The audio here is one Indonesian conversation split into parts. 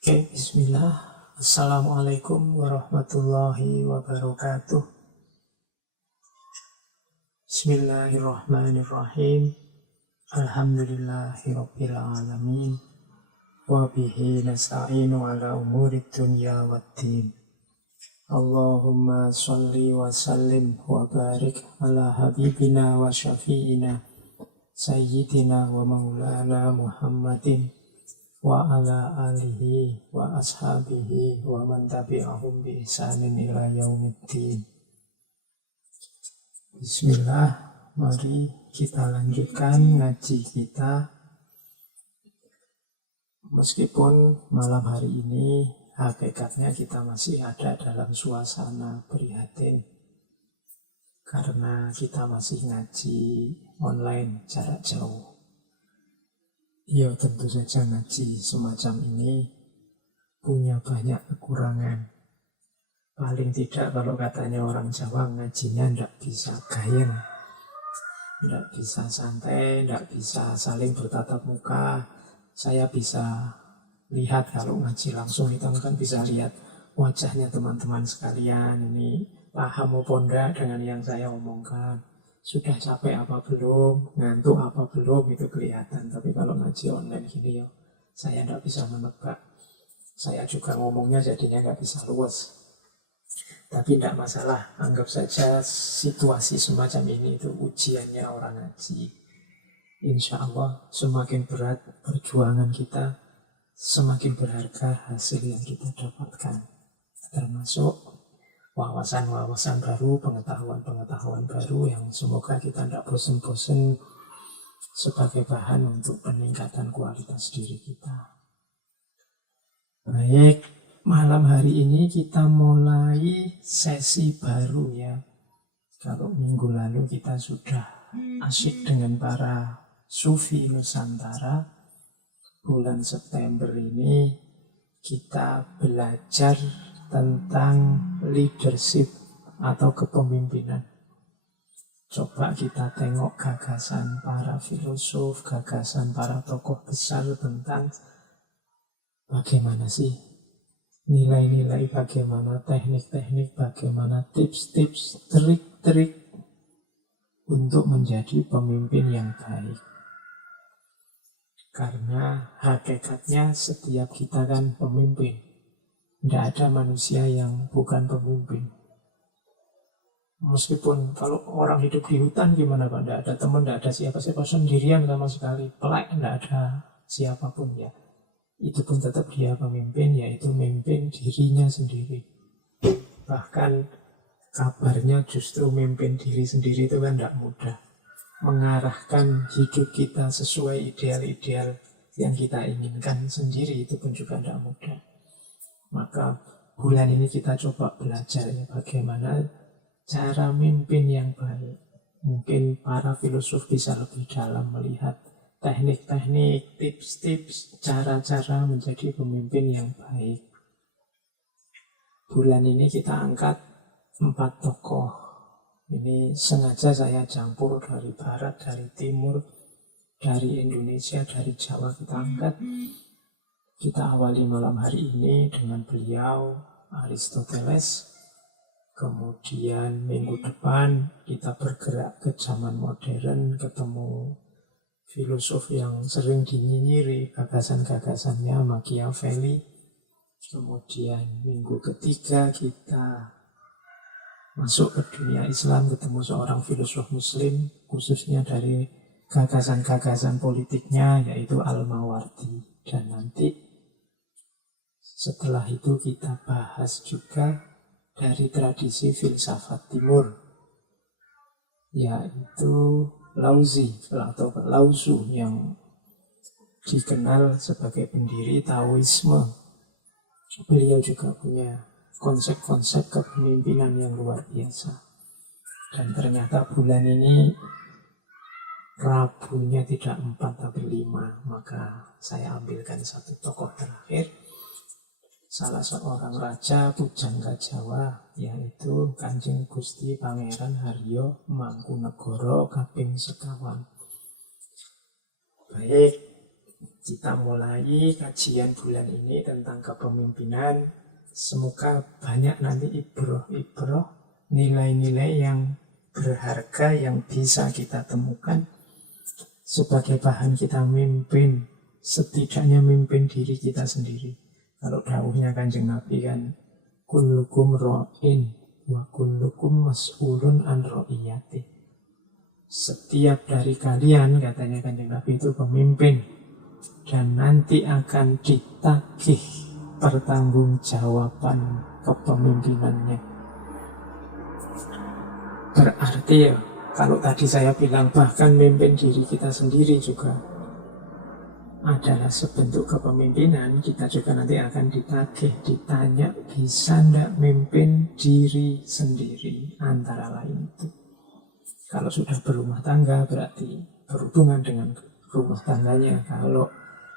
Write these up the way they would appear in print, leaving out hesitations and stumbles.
Oke, bismillah. Assalamualaikum warahmatullahi wabarakatuh. Bismillahirrahmanirrahim. Alhamdulillahirabbil alamin. Wa bihi nasta'inu ala umurid dunya waddin. Allahumma sholli wa sallim wa barik ala habibina wa syafi'ina sayyidina wa maulana Muhammadin wa ala alihi wa ashabihi wa man tabi'ahum bi ihsanin ila yaumiddin. Bismillah, mari kita lanjutkan ngaji kita. Meskipun malam hari ini hakikatnya kita masih ada dalam suasana prihatin karena kita masih ngaji online jarak jauh. Ya tentu saja ngaji semacam ini punya banyak kekurangan. Paling tidak kalau katanya orang Jawa, ngajinya tidak bisa gayeng, tidak bisa santai, tidak bisa saling bertatap muka. Saya bisa lihat kalau ngaji langsung kita kan bisa lihat wajahnya teman-teman sekalian, ini paham apa enggak dengan yang saya omongkan. Sudah capek apa belum, ngantuk apa belum, itu kelihatan. Tapi kalau ngaji online gini ya, saya tidak bisa menebak. Saya juga ngomongnya jadinya nggak bisa luas. Tapi tidak masalah, anggap saja situasi semacam ini itu ujiannya orang ngaji. Insya Allah semakin berat perjuangan kita, semakin berharga hasil yang kita dapatkan. Termasuk wawasan-wawasan baru, pengetahuan-pengetahuan baru yang semoga kita tidak bosan-bosan sebagai bahan untuk peningkatan kualitas diri kita. Baik, malam hari ini kita mulai sesi baru ya. Kalau minggu lalu kita sudah asyik dengan para sufi Nusantara, bulan September ini kita belajar tentang leadership atau kepemimpinan. Coba kita tengok gagasan para filosof, gagasan para tokoh besar tentang bagaimana sih nilai-nilai, bagaimana teknik-teknik, bagaimana tips-tips, trik-trik untuk menjadi pemimpin yang baik. Karena hakikatnya setiap kita kan pemimpin. Tidak ada manusia yang bukan pemimpin. Meskipun kalau orang hidup di hutan gimana Pak? Tidak ada teman, tidak ada siapa-siapa, sendirian sama sekali. Pelak, tidak ada siapapun ya. Itu pun tetap dia pemimpin, yaitu memimpin dirinya sendiri. Bahkan kabarnya justru memimpin diri sendiri itu kan tidak mudah. Mengarahkan hidup kita sesuai ideal-ideal yang kita inginkan sendiri itu pun juga tidak mudah. Maka bulan ini kita coba belajar ya bagaimana cara memimpin yang baik. Mungkin para filosof bisa lebih dalam melihat teknik-teknik, tips-tips, cara-cara menjadi pemimpin yang baik. Bulan ini kita angkat 4 tokoh. Ini sengaja saya campur dari barat, dari timur, dari Indonesia, dari Jawa kita angkat. Kita awali malam hari ini dengan beliau Aristoteles. Kemudian minggu depan kita bergerak ke zaman modern, ketemu filosof yang sering dinyinyiri gagasan-gagasannya, Machiavelli. Kemudian minggu ketiga kita masuk ke dunia Islam, ketemu seorang filosof muslim, khususnya dari gagasan-gagasan politiknya, yaitu Al-Mawardi. Dan nanti setelah itu kita bahas juga dari tradisi filsafat timur, yaitu Laozi atau Lao Tzu yang dikenal sebagai pendiri Taoisme. Beliau juga punya konsep-konsep kepemimpinan yang luar biasa. Dan ternyata bulan ini Rabunya tidak 4 tapi 5. Maka saya ambilkan satu tokoh terakhir, salah seorang raja pujangga Jawa, yaitu Kanjeng Gusti Pangeran Haryo Mangkunegoro kaping sekawan. Baik, Kita mulai kajian bulan ini tentang kepemimpinan. Semoga banyak nanti ibroh-ibroh, nilai-nilai yang berharga yang bisa kita temukan sebagai bahan kita mimpin, setidaknya mimpin diri kita sendiri. Kalau dawuhnya Kanjeng Nabi kan, kullukum ra'in wa kullukum mas'ulun an ra'iyati. Setiap dari kalian, katanya Kanjeng Nabi, itu pemimpin, dan nanti akan ditagih pertanggungjawaban kepemimpinannya. Berarti ya, kalau tadi saya bilang bahkan memimpin diri kita sendiri juga adalah sebentuk kepemimpinan, kita juga nanti akan ditagih, ditanya bisa ndak memimpin diri sendiri, antara lain itu. Kalau sudah berumah tangga berarti berhubungan dengan rumah tangganya. Kalau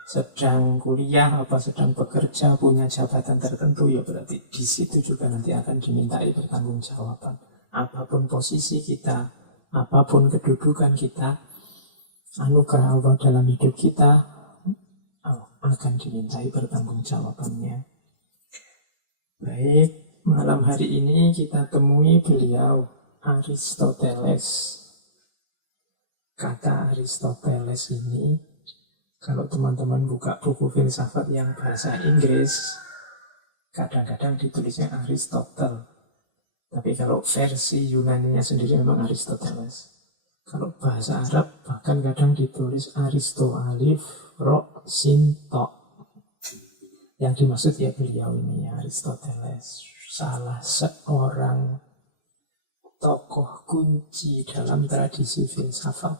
sedang kuliah apa sedang bekerja punya jabatan tertentu, ya berarti di situ juga nanti akan dimintai pertanggungjawaban. Apapun posisi kita, apapun kedudukan kita, anugerah Allah dalam hidup kita akan dimintai pertanggungjawabannya. Baik, malam hari ini kita temui beliau Aristoteles. Kata Aristoteles ini, kalau teman-teman buka buku filsafat yang bahasa Inggris, kadang-kadang ditulisnya Aristotle. Tapi kalau versi Yunaninya sendiri memang Aristoteles. Kalau bahasa Arab bahkan kadang ditulis Aristo alif ro sin to. Yang dimaksud ya beliau ini Aristoteles, salah seorang tokoh kunci dalam tradisi filsafat.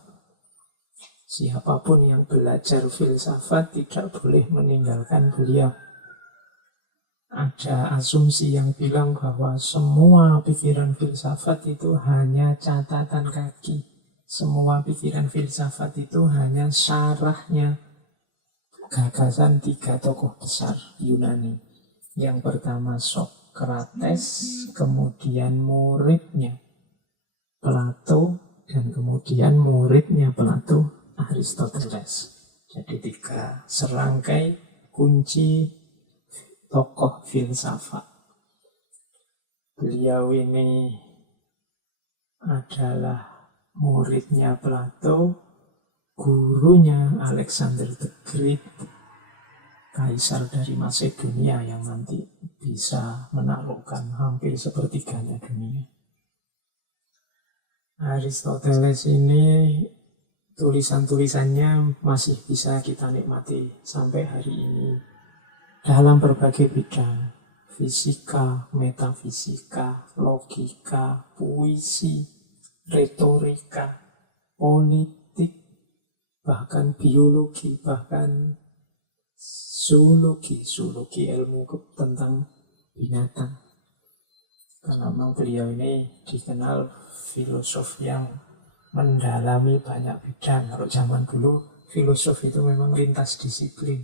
Siapapun yang belajar filsafat tidak boleh meninggalkan beliau. Ada asumsi yang bilang bahwa semua pikiran filsafat itu hanya catatan kaki. Semua pikiran filsafat itu hanya syarahnya gagasan 3 tokoh besar Yunani. Yang pertama Sokrates, kemudian muridnya Plato, dan kemudian muridnya Plato Aristoteles. Jadi 3 serangkai kunci tokoh filsafat. Beliau ini adalah muridnya Plato, gurunya Alexander the Great, kaisar dari Macedonia yang nanti bisa menaklukkan hampir sepertiganya dunia. Aristoteles ini tulisan-tulisannya masih bisa kita nikmati sampai hari ini dalam berbagai bidang: fisika, metafisika, logika, puisi, retorika, politik, bahkan biologi, bahkan zoologi ilmu tentang binatang. Karena memang beliau ini dikenal filosof yang mendalami banyak bidang. Kalau zaman dulu filosof itu memang lintas disiplin.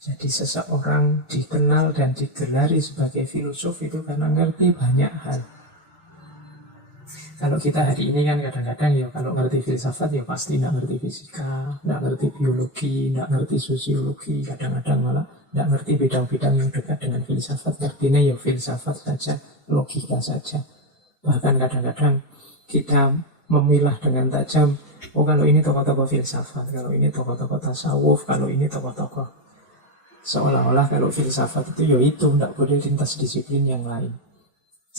Jadi seseorang dikenal dan digelari sebagai filosof itu karena ngerti banyak hal. Kalau kita hari ini kan kadang-kadang ya kalau ngerti filsafat ya pasti nggak ngerti fisika, nggak ngerti biologi, nggak ngerti sosiologi, kadang-kadang malah nggak ngerti bidang-bidang yang dekat dengan filsafat. Ngertinya ya filsafat saja, logika saja. Bahkan kadang-kadang kita memilah dengan tajam, oh kalau ini tokoh-tokoh filsafat, kalau ini tokoh-tokoh tasawuf, kalau ini tokoh-tokoh. Seolah-olah kalau filsafat itu ya itu, tidak boleh lintas disiplin yang lain.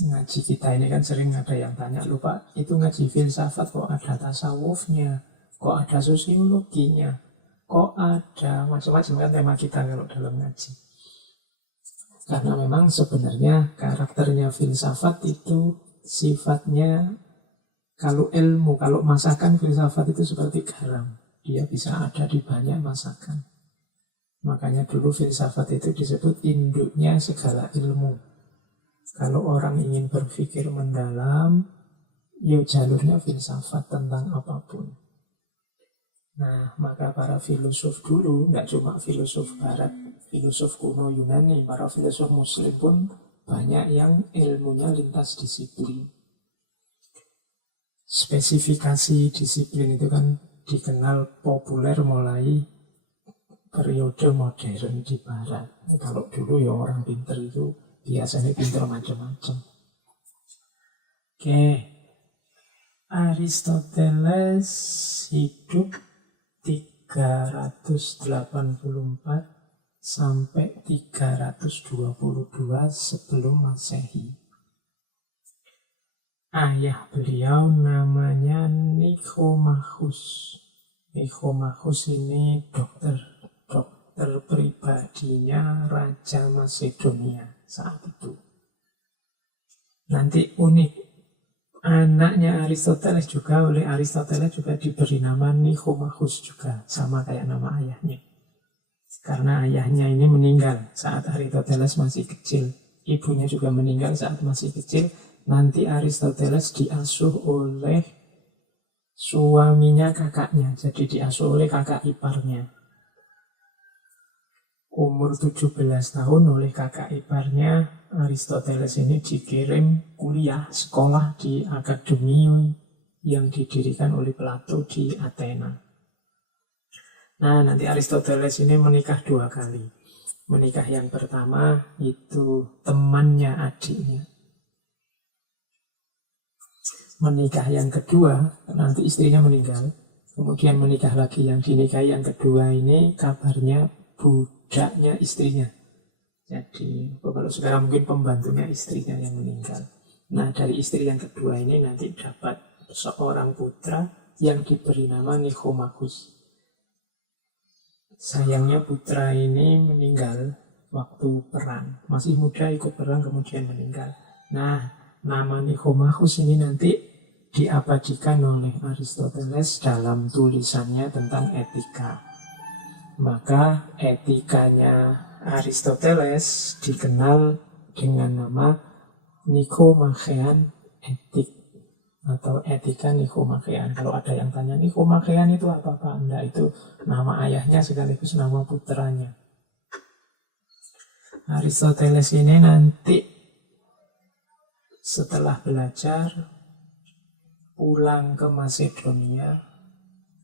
Ngaji kita ini kan sering ada yang tanya, lupa itu ngaji filsafat kok ada tasawufnya, kok ada sosiologinya, kok ada macam-macam kan tema kita kalau dalam ngaji. Karena memang sebenarnya karakternya filsafat itu sifatnya, kalau ilmu, kalau masakan filsafat itu seperti garam. Dia bisa ada di banyak masakan. Makanya dulu filsafat itu disebut induknya segala ilmu. Kalau orang ingin berpikir mendalam, ya jalurnya filsafat tentang apapun. Nah, maka para filosof dulu, nggak cuma filosof barat, filosof kuno Yunani, para filosof muslim pun banyak yang ilmunya lintas disiplin. Spesifikasi disiplin itu kan dikenal populer mulai periode modern di Barat. Kalau dulu ya orang pinter itu biasanya pinter macam-macam. Oke, Aristoteles hidup 384 sampai 322 sebelum Masehi. Ayah beliau namanya Nikomachus. Nikomachus ini dokter pribadinya Raja Macedonia saat itu. Nanti unik, anaknya Aristoteles juga, oleh Aristoteles juga diberi nama Nikomachus juga, sama kayak nama ayahnya. Karena ayahnya ini meninggal saat Aristoteles masih kecil. Ibunya juga meninggal saat masih kecil. Nanti Aristoteles diasuh oleh suaminya kakaknya. Jadi diasuh oleh kakak iparnya. Umur 17 tahun oleh kakak iparnya, Aristoteles ini dikirim kuliah sekolah di akademi yang didirikan oleh Plato di Athena. Nah, nanti Aristoteles ini menikah 2 kali. Menikah yang pertama itu temannya adiknya. Menikah yang kedua, nanti istrinya meninggal. Kemudian menikah lagi, yang dinikahi yang kedua ini kabarnya budaknya istrinya. Jadi, kalau sekarang mungkin pembantunya istrinya yang meninggal. Nah, dari istri yang kedua ini nanti dapat seorang putra yang diberi nama Nikomachus. Sayangnya putra ini meninggal waktu perang. Masih muda ikut perang kemudian meninggal. Nah, nama Nikomachus ini nanti diabadikan oleh Aristoteles dalam tulisannya tentang etika. Maka etikanya Aristoteles dikenal dengan nama Nikomachean Etik atau Etika Nikomachean. Kalau ada yang tanya Nikomachean itu apa-apa? Enggak, itu nama ayahnya sekaligus nama putranya. Aristoteles ini nanti setelah belajar pulang ke Macedonia,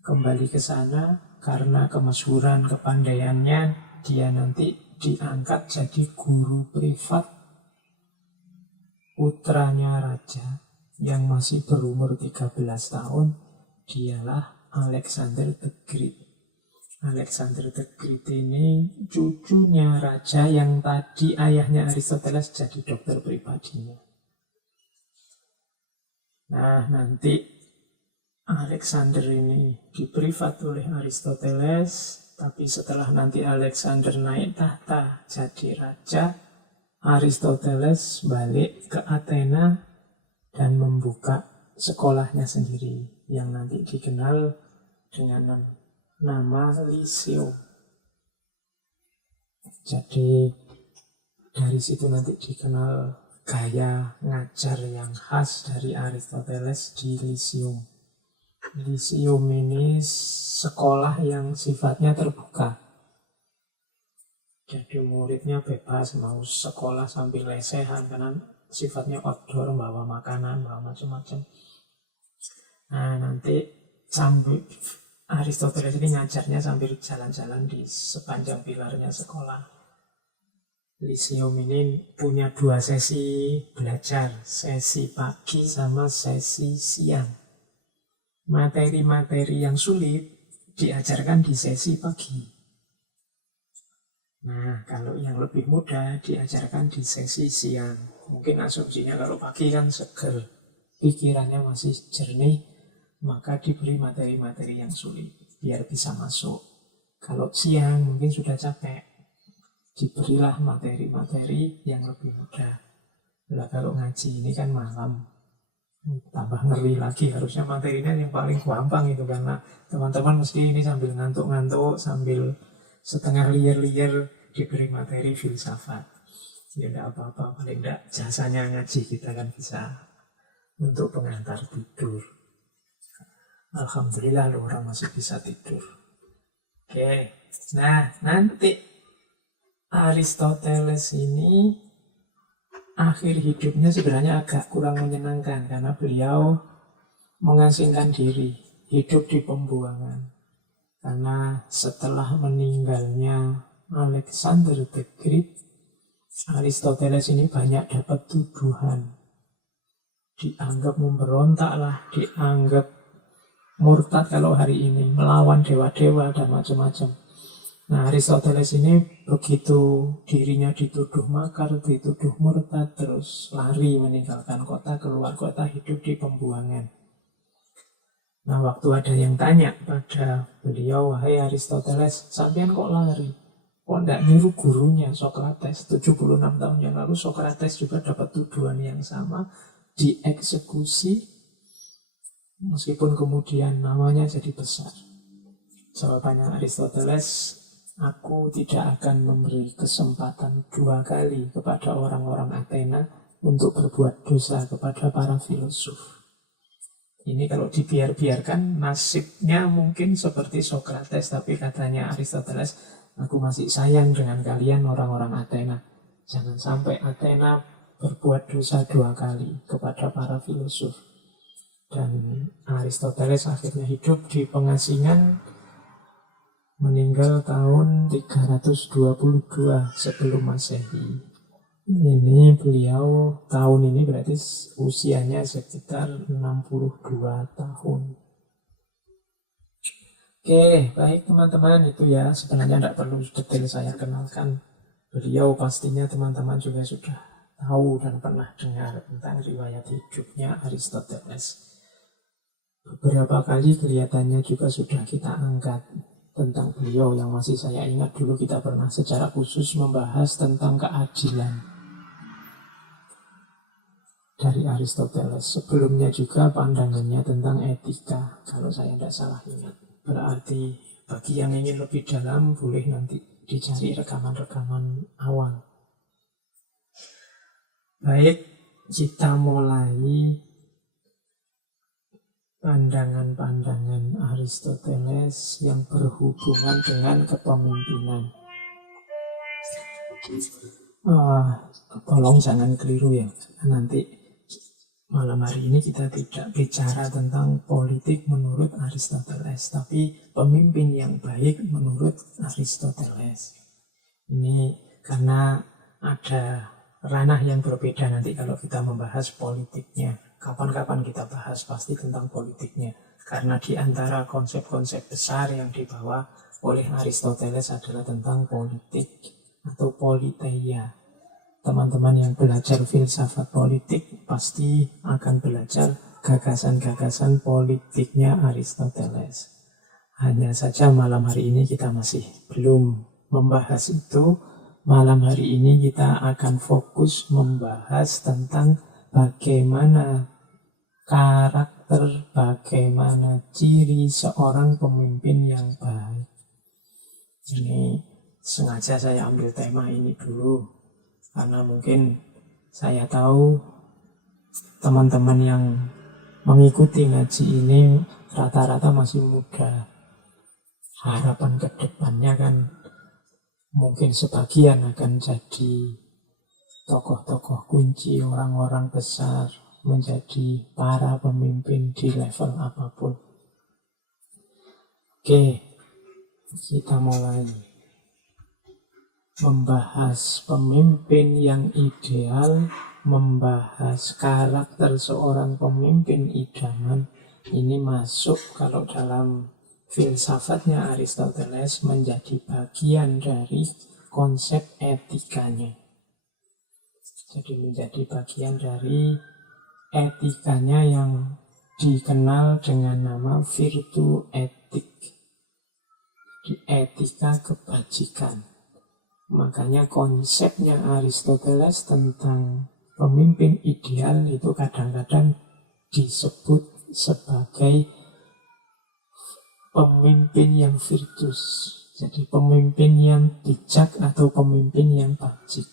kembali ke sana karena kemasyhuran kepandaiannya, dia nanti diangkat jadi guru privat putranya raja yang masih berumur 13 tahun, dialah Alexander the Great. Alexander the Great ini cucunya raja yang tadi ayahnya Aristoteles jadi dokter pribadinya. Nah, nanti Alexander ini diprivat oleh Aristoteles, tapi setelah nanti Alexander naik tahta jadi raja, Aristoteles balik ke Athena dan membuka sekolahnya sendiri yang nanti dikenal dengan nama Lyceum. Jadi dari situ nanti dikenal gaya ngajar yang khas dari Aristoteles di Lyceum. Lyceum ini sekolah yang sifatnya terbuka. Jadi muridnya bebas mau sekolah sambil lesehan karena sifatnya outdoor, bawa makanan, bawa macam-macam. Nah, nanti sambil Aristoteles ini ngajarnya sambil jalan-jalan di sepanjang pilarnya sekolah. Lyceum ini punya 2 sesi belajar, sesi pagi sama sesi siang. Materi-materi yang sulit diajarkan di sesi pagi. Nah, kalau yang lebih mudah diajarkan di sesi siang. Mungkin asumsinya kalau pagi kan seger, pikirannya masih jernih, maka diberi materi-materi yang sulit biar bisa masuk. Kalau siang mungkin sudah capek, diberilah materi-materi yang lebih mudah. Nah, kalau ngaji ini kan malam, tambah ngeri lagi, harusnya materinya yang paling gampang itu, karena teman-teman mesti ini sambil ngantuk-ngantuk, sambil setengah liar-liar diberi materi filsafat. Ya tidak apa-apa, paling tidak jasanya ngaji kita kan bisa untuk pengantar tidur. Alhamdulillah orang masih bisa tidur. Oke, nah nanti Aristoteles ini akhir hidupnya sebenarnya agak kurang menyenangkan karena beliau mengasingkan diri, hidup di pembuangan. Karena setelah meninggalnya Alexander the Great, Aristoteles ini banyak dapat tuduhan. Dianggap memberontak lah, dianggap murtad kalau hari ini, melawan dewa-dewa dan macam-macam. Nah, Aristoteles ini begitu dirinya dituduh makar, dituduh murtad, terus lari meninggalkan kota, keluar kota, hidup di pembuangan. Nah, waktu ada yang tanya pada beliau, "Wahai Aristoteles, sampean kok lari? Kok tidak niru gurunya Socrates? 76 tahun yang lalu Socrates juga dapat tuduhan yang sama, dieksekusi, meskipun kemudian namanya jadi besar." Jawabannya Aristoteles, "Aku tidak akan memberi kesempatan 2 kali kepada orang-orang Athena untuk berbuat dosa kepada para filosof." Ini kalau dibiarkan nasibnya mungkin seperti Socrates, tapi katanya Aristoteles, "Aku masih sayang dengan kalian orang-orang Athena. Jangan sampai Athena berbuat dosa 2 kali kepada para filosof." Dan Aristoteles akhirnya hidup di pengasingan, meninggal tahun 322 sebelum Masehi. Ini beliau tahun ini berarti usianya sekitar 62 tahun. Oke, baik teman-teman, itu ya sebenarnya tidak perlu detail saya kenalkan. Beliau pastinya teman-teman juga sudah tahu dan pernah dengar tentang riwayat hidupnya Aristoteles. Beberapa kali kelihatannya juga sudah kita angkat tentang beliau. Yang masih saya ingat dulu kita pernah secara khusus membahas tentang keadilan dari Aristoteles. Sebelumnya juga pandangannya tentang etika, kalau saya tidak salah ingat. Berarti bagi yang ingin lebih dalam boleh nanti dicari rekaman-rekaman awal. Baik, kita mulai pandangan-pandangan Aristoteles yang berhubungan dengan kepemimpinan. Tolong jangan keliru ya, nanti malam hari ini kita tidak bicara tentang politik menurut Aristoteles, tapi pemimpin yang baik menurut Aristoteles. Ini karena ada ranah yang berbeda nanti kalau kita membahas politiknya. Kapan-kapan kita bahas pasti tentang politiknya. Karena di antara konsep-konsep besar yang dibawa oleh Aristoteles adalah tentang politik atau politeia. Teman-teman yang belajar filsafat politik pasti akan belajar gagasan-gagasan politiknya Aristoteles. Hanya saja malam hari ini kita masih belum membahas itu. Malam hari ini kita akan fokus membahas tentang bagaimana karakter, bagaimana ciri seorang pemimpin yang baik. Ini sengaja saya ambil tema ini dulu karena mungkin saya tahu teman-teman yang mengikuti ngaji ini rata-rata masih muda. Harapan ke depannya kan mungkin sebagian akan jadi tokoh-tokoh kunci, orang-orang besar, menjadi para pemimpin di level apapun. Oke, kita mulai membahas pemimpin yang ideal, membahas karakter seorang pemimpin idaman. Ini masuk kalau dalam filsafatnya Aristoteles menjadi bagian dari konsep etikanya. Jadi menjadi bagian dari etikanya yang dikenal dengan nama virtu etik. Di etika kebajikan. Makanya konsepnya Aristoteles tentang pemimpin ideal itu kadang-kadang disebut sebagai pemimpin yang virtus. Jadi pemimpin yang bijak atau pemimpin yang bajik.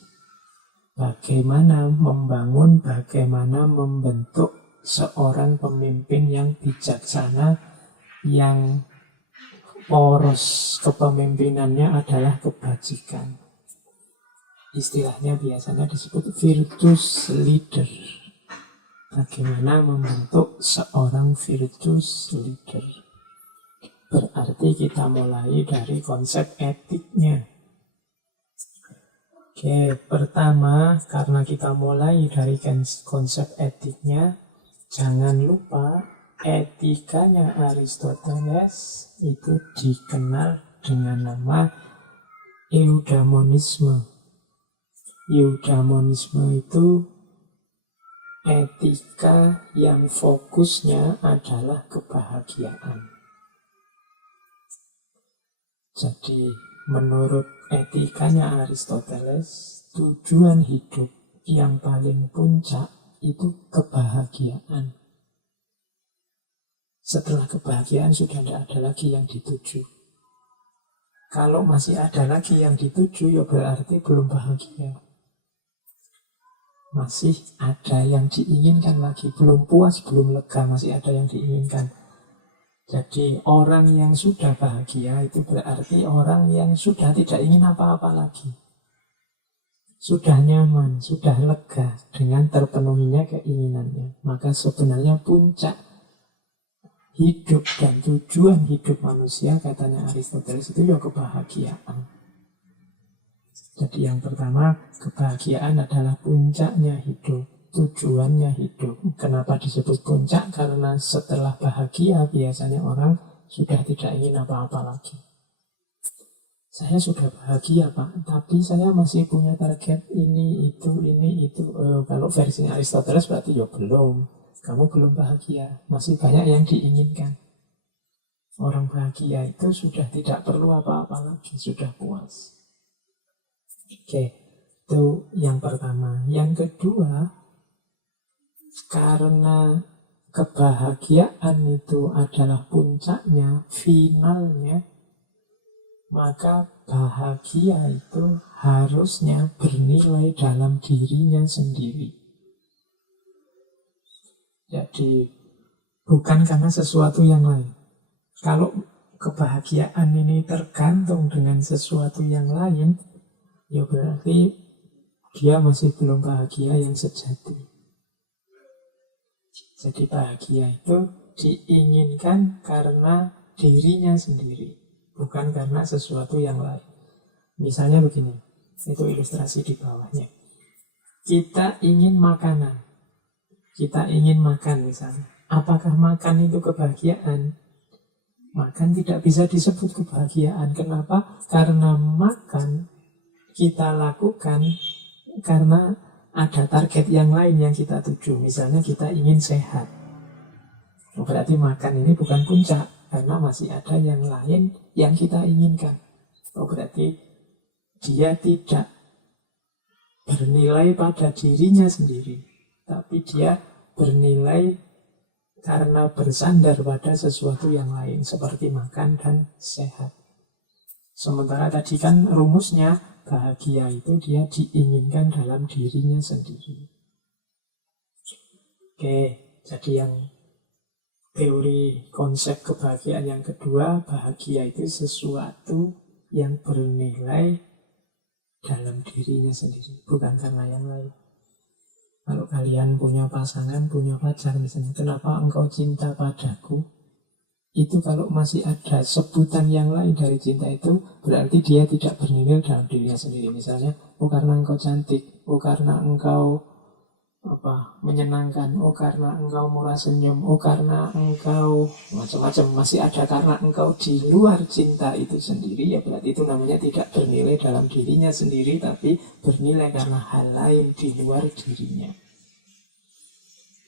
Bagaimana membangun, bagaimana membentuk seorang pemimpin yang bijaksana, yang poros kepemimpinannya adalah kebajikan. Istilahnya biasanya disebut virtus leader. Bagaimana membentuk seorang virtus leader. Berarti kita mulai dari konsep etiknya. Oke, pertama karena kita mulai dari konsep etiknya, jangan lupa etikanya Aristoteles itu dikenal dengan nama eudaimonisme. Eudaimonisme itu etika yang fokusnya adalah kebahagiaan. Jadi menurut etikanya Aristoteles, tujuan hidup yang paling puncak itu kebahagiaan. Setelah kebahagiaan sudah tidak ada lagi yang dituju. Kalau masih ada lagi yang dituju, ya berarti belum bahagia. Masih ada yang diinginkan lagi, belum puas, belum lega, masih ada yang diinginkan. Jadi orang yang sudah bahagia itu berarti orang yang sudah tidak ingin apa-apa lagi. Sudah nyaman, sudah lega dengan terpenuhinya keinginannya. Maka sebenarnya puncak hidup dan tujuan hidup manusia, katanya Aristoteles, itu ya kebahagiaan. Jadi yang pertama, kebahagiaan adalah puncaknya hidup, tujuannya hidup. Kenapa disebut puncak? Karena setelah bahagia biasanya orang sudah tidak ingin apa-apa lagi. Saya sudah bahagia Pak, tapi saya masih punya target ini, itu. Kalau versinya Aristoteles berarti ya belum. Kamu belum bahagia, masih banyak yang diinginkan. Orang bahagia itu sudah tidak perlu apa-apa lagi, sudah puas. Oke, itu yang pertama. Yang kedua, karena kebahagiaan itu adalah puncaknya, finalnya, maka bahagia itu harusnya bernilai dalam dirinya sendiri. Jadi, bukan karena sesuatu yang lain. Kalau kebahagiaan ini tergantung dengan sesuatu yang lain, ya berarti dia masih belum bahagia yang sejati. Jadi bahagia itu diinginkan karena dirinya sendiri, bukan karena sesuatu yang lain. Misalnya begini, itu ilustrasi di bawahnya. Kita ingin makanan, kita ingin makan misalnya. Apakah makan itu kebahagiaan? Makan tidak bisa disebut kebahagiaan. Kenapa? Karena makan kita lakukan karena ada target yang lain yang kita tuju. Misalnya kita ingin sehat. Berarti makan ini bukan puncak, karena masih ada yang lain yang kita inginkan. Berarti dia tidak bernilai pada dirinya sendiri, tapi dia bernilai karena bersandar pada sesuatu yang lain, seperti makan dan sehat. Sementara tadi kan rumusnya, bahagia itu dia diinginkan dalam dirinya sendiri. Oke, jadi yang teori konsep kebahagiaan yang kedua, bahagia itu sesuatu yang bernilai dalam dirinya sendiri, bukan karena yang lain. Kalau kalian punya pasangan, punya pacar misalnya, kenapa engkau cinta padaku? Itu kalau masih ada sebutan yang lain dari cinta itu, berarti dia tidak bernilai dalam dirinya sendiri. Misalnya, oh karena engkau cantik, oh karena engkau menyenangkan, oh karena engkau murah senyum, oh karena engkau macam-macam, masih ada karena engkau di luar cinta itu sendiri, ya berarti itu namanya tidak bernilai dalam dirinya sendiri, tapi bernilai karena hal lain di luar dirinya.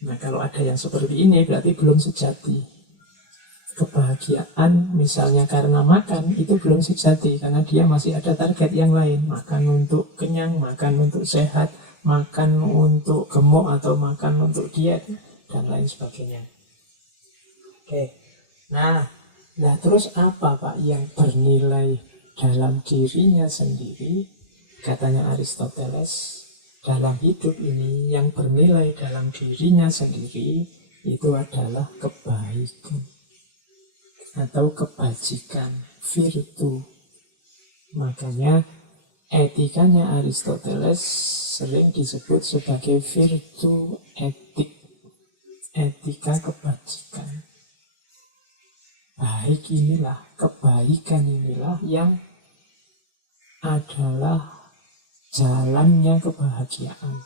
Nah kalau ada yang seperti ini berarti belum sejati. Kebahagiaan misalnya karena makan itu belum sejati, karena dia masih ada target yang lain, makan untuk kenyang, makan untuk sehat, makan untuk gemuk atau makan untuk diet dan lain sebagainya. Oke, nah terus apa Pak yang bernilai dalam dirinya sendiri? Katanya Aristoteles, dalam hidup ini yang bernilai dalam dirinya sendiri itu adalah kebaikan atau kebajikan, virtu. Makanya etikanya Aristoteles sering disebut sebagai virtu etik, etika kebajikan. baik inilah, kebaikan inilah yang adalah jalannya kebahagiaan.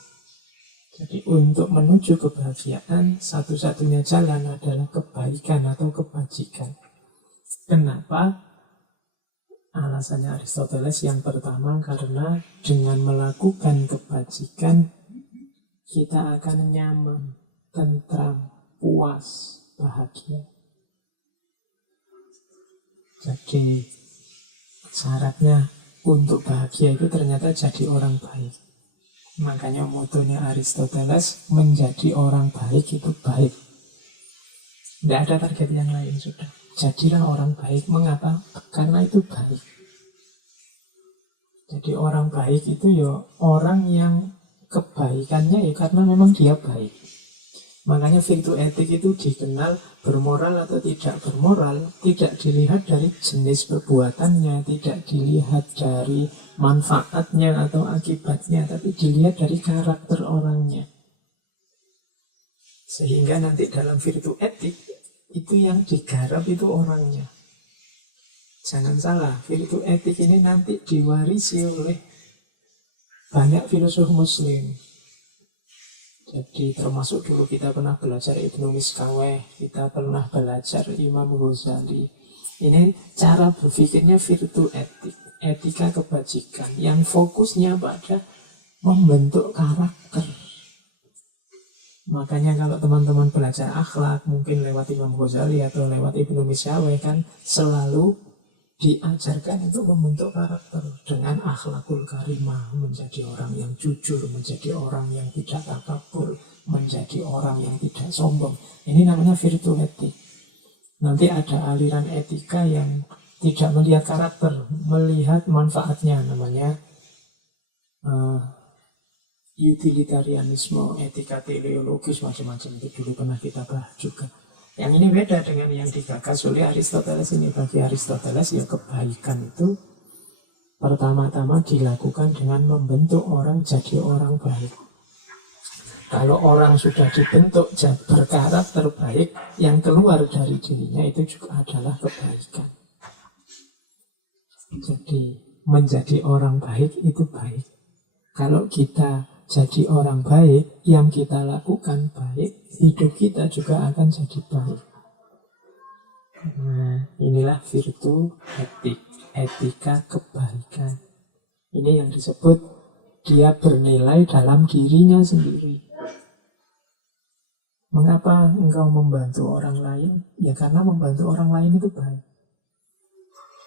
Jadi untuk menuju kebahagiaan, satu-satunya jalan adalah kebaikan atau kebajikan. Kenapa? Alasannya Aristoteles yang pertama, karena dengan melakukan kebajikan, kita akan nyaman, tentram, puas, bahagia. Jadi syaratnya untuk bahagia itu ternyata jadi orang baik. Makanya motonya Aristoteles, menjadi orang baik itu baik. Tidak ada target yang lain sudah. Jadilah orang baik. Mengapa? Karena itu baik. Jadi orang baik itu ya orang yang kebaikannya ya karena memang dia baik. Makanya virtu etik itu dikenal bermoral atau tidak bermoral, tidak dilihat dari jenis perbuatannya, tidak dilihat dari manfaatnya atau akibatnya, tapi dilihat dari karakter orangnya. Sehingga nanti dalam virtu etik, itu yang digarap itu orangnya. Jangan salah, virtu etik ini nanti diwarisi oleh banyak filosof muslim. Jadi termasuk dulu kita pernah belajar Ibnu Miskaweh, kita pernah belajar Imam Ghazali. Ini cara berpikirnya virtu etik, etika kebajikan, yang fokusnya pada membentuk karakter. Makanya kalau teman-teman belajar akhlak, mungkin lewat Imam Ghazali atau lewat Ibnu Miskaweh kan selalu diajarkan untuk membentuk karakter dengan akhlakul karimah, menjadi orang yang jujur, menjadi orang yang tidak takabur, menjadi orang yang tidak sombong. Ini namanya virtu etik. Nanti ada aliran etika yang tidak melihat karakter, melihat manfaatnya, namanya utilitarianisme, etika teleologis, macam-macam. Itu dulu pernah kita bahas juga. Yang ini beda dengan yang digagas oleh Aristoteles ini. Bagi Aristoteles ya kebaikan itu pertama-tama dilakukan dengan membentuk orang jadi orang baik. Kalau orang sudah dibentuk berkarakter baik, yang keluar dari dirinya itu juga adalah kebaikan. Jadi menjadi orang baik itu baik. Kalau kita jadi orang baik, yang kita lakukan baik, hidup kita juga akan jadi baik. Nah, inilah virtu etik, etika kebaikan. Ini yang disebut dia bernilai dalam dirinya sendiri. Mengapa engkau membantu orang lain? Ya karena membantu orang lain itu baik.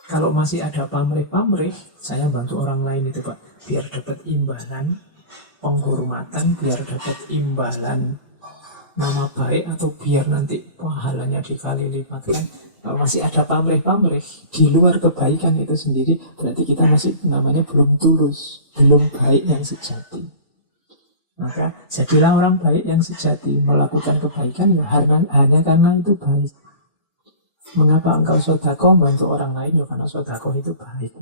Kalau masih ada pamrih-pamrih, saya bantu orang lain itu Pak, biar dapat imbalan penghormatan, biar dapat imbalan nama baik, atau biar nanti pahalanya dikali lipat kan. Kalau masih ada pamrih-pamrih di luar kebaikan itu sendiri, berarti kita masih namanya belum tulus, belum baik yang sejati. Maka jadilah orang baik yang sejati, melakukan kebaikan ya hanya karena itu baik. Mengapa engkau sodako membantu orang lain? Ya karena sodako itu baik.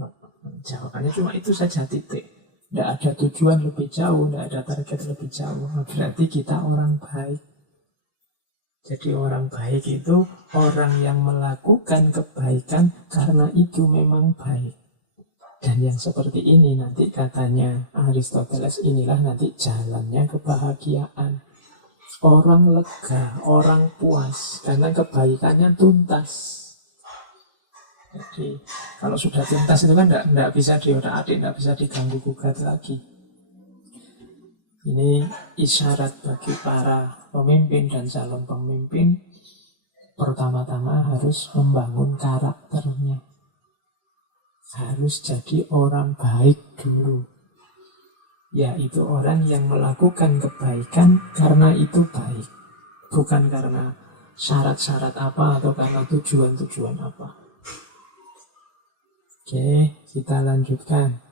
Jawabannya cuma itu saja, titik. Tidak ada tujuan lebih jauh, tidak ada target lebih jauh. Berarti kita orang baik. Jadi orang baik itu orang yang melakukan kebaikan karena itu memang baik. Dan yang seperti ini nanti katanya Aristoteles, inilah nanti jalannya kebahagiaan. Orang lega, orang puas, karena kebaikannya tuntas. Jadi kalau sudah tuntas itu kan tidak bisa diotak-atik, tidak bisa diganggu-gugat lagi. Ini isyarat bagi para pemimpin dan calon pemimpin. Pertama-tama harus membangun karakternya. Harus jadi orang baik dulu. Yaitu orang yang melakukan kebaikan karena itu baik. Bukan karena syarat-syarat apa atau karena tujuan-tujuan apa. Oke, kita lanjutkan.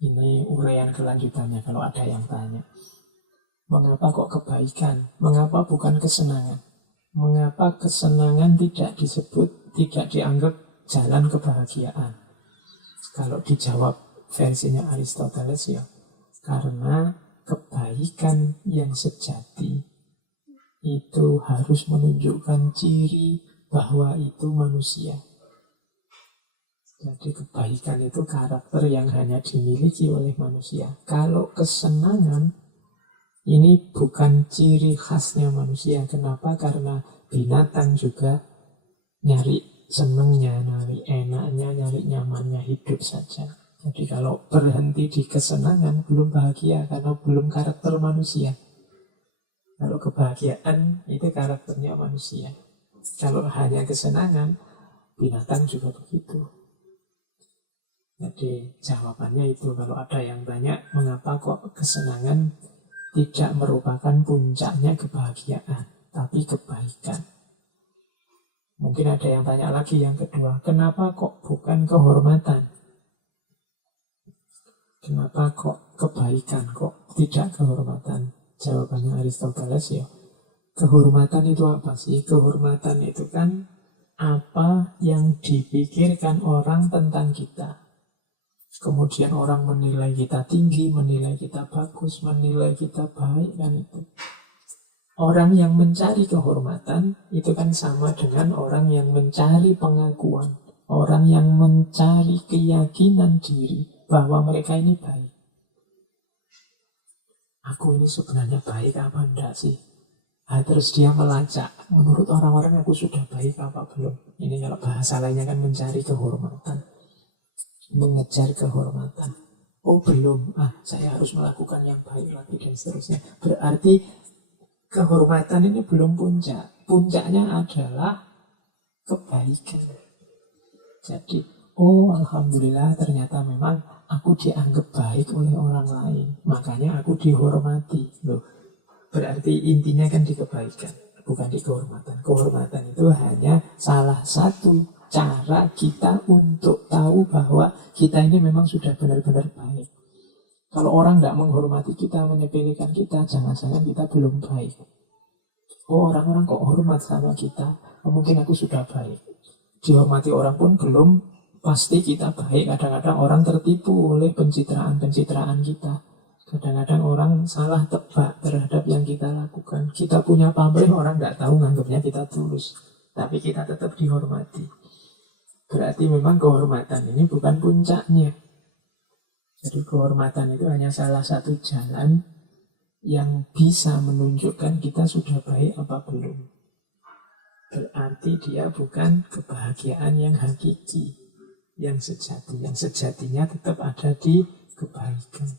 Ini uraian kelanjutannya kalau ada yang tanya. Mengapa kok kebaikan? Mengapa bukan kesenangan? Mengapa kesenangan tidak disebut, tidak dianggap jalan kebahagiaan? Kalau dijawab versinya Aristoteles ya, karena kebaikan yang sejati itu harus menunjukkan ciri bahwa itu manusia. Jadi kebaikan itu karakter yang hanya dimiliki oleh manusia. Kalau kesenangan ini bukan ciri khasnya manusia. Kenapa? Karena binatang juga nyari senengnya, nyari enaknya, nyari nyamannya hidup saja. Jadi kalau berhenti di kesenangan belum bahagia karena belum karakter manusia. Kalau kebahagiaan itu karakternya manusia. Kalau hanya kesenangan, binatang juga begitu. Jadi jawabannya itu, kalau ada yang banyak, mengapa kok kesenangan tidak merupakan puncaknya kebahagiaan, tapi kebaikan. Mungkin ada yang tanya lagi yang kedua, kenapa kok bukan kehormatan? Kenapa kok kebaikan, kok tidak kehormatan? Jawabannya Aristoteles ya, kehormatan itu apa sih? Kehormatan itu kan apa yang dipikirkan orang tentang kita. Kemudian orang menilai kita tinggi, menilai kita bagus, menilai kita baik, kan itu. Orang yang mencari kehormatan itu kan sama dengan orang yang mencari pengakuan. Orang yang mencari keyakinan diri bahwa mereka ini baik. Aku ini sebenarnya baik apa enggak sih? Terus dia melacak, menurut orang-orang aku sudah baik apa belum? Ini kalau bahasa lainnya kan mencari kehormatan, mengejar kehormatan. Oh belum, saya harus melakukan yang baik lagi dan seterusnya. Berarti kehormatan ini belum puncak. Puncaknya adalah kebaikan. Jadi, oh alhamdulillah ternyata memang aku dianggap baik oleh orang lain. Makanya aku dihormati. Loh, berarti intinya kan di kebaikan, bukan di kehormatan. Kehormatan itu hanya salah satu cara kita untuk tahu bahwa kita ini memang sudah benar-benar baik. Kalau orang tidak menghormati kita, menyepelekan kita, jangan-jangan kita belum baik. Oh, orang-orang kok hormat sama kita, mungkin aku sudah baik. Dihormati orang pun belum pasti kita baik. Kadang-kadang orang tertipu oleh pencitraan-pencitraan kita. Kadang-kadang orang salah tebak terhadap yang kita lakukan. Kita punya pamrih, orang tidak tahu, nganggapnya kita tulus. Tapi kita tetap dihormati. Berarti memang kehormatan ini bukan puncaknya. Jadi kehormatan itu hanya salah satu jalan yang bisa menunjukkan kita sudah baik apa belum. Berarti dia bukan kebahagiaan yang hakiki, yang sejati. Yang sejatinya tetap ada di kebaikan.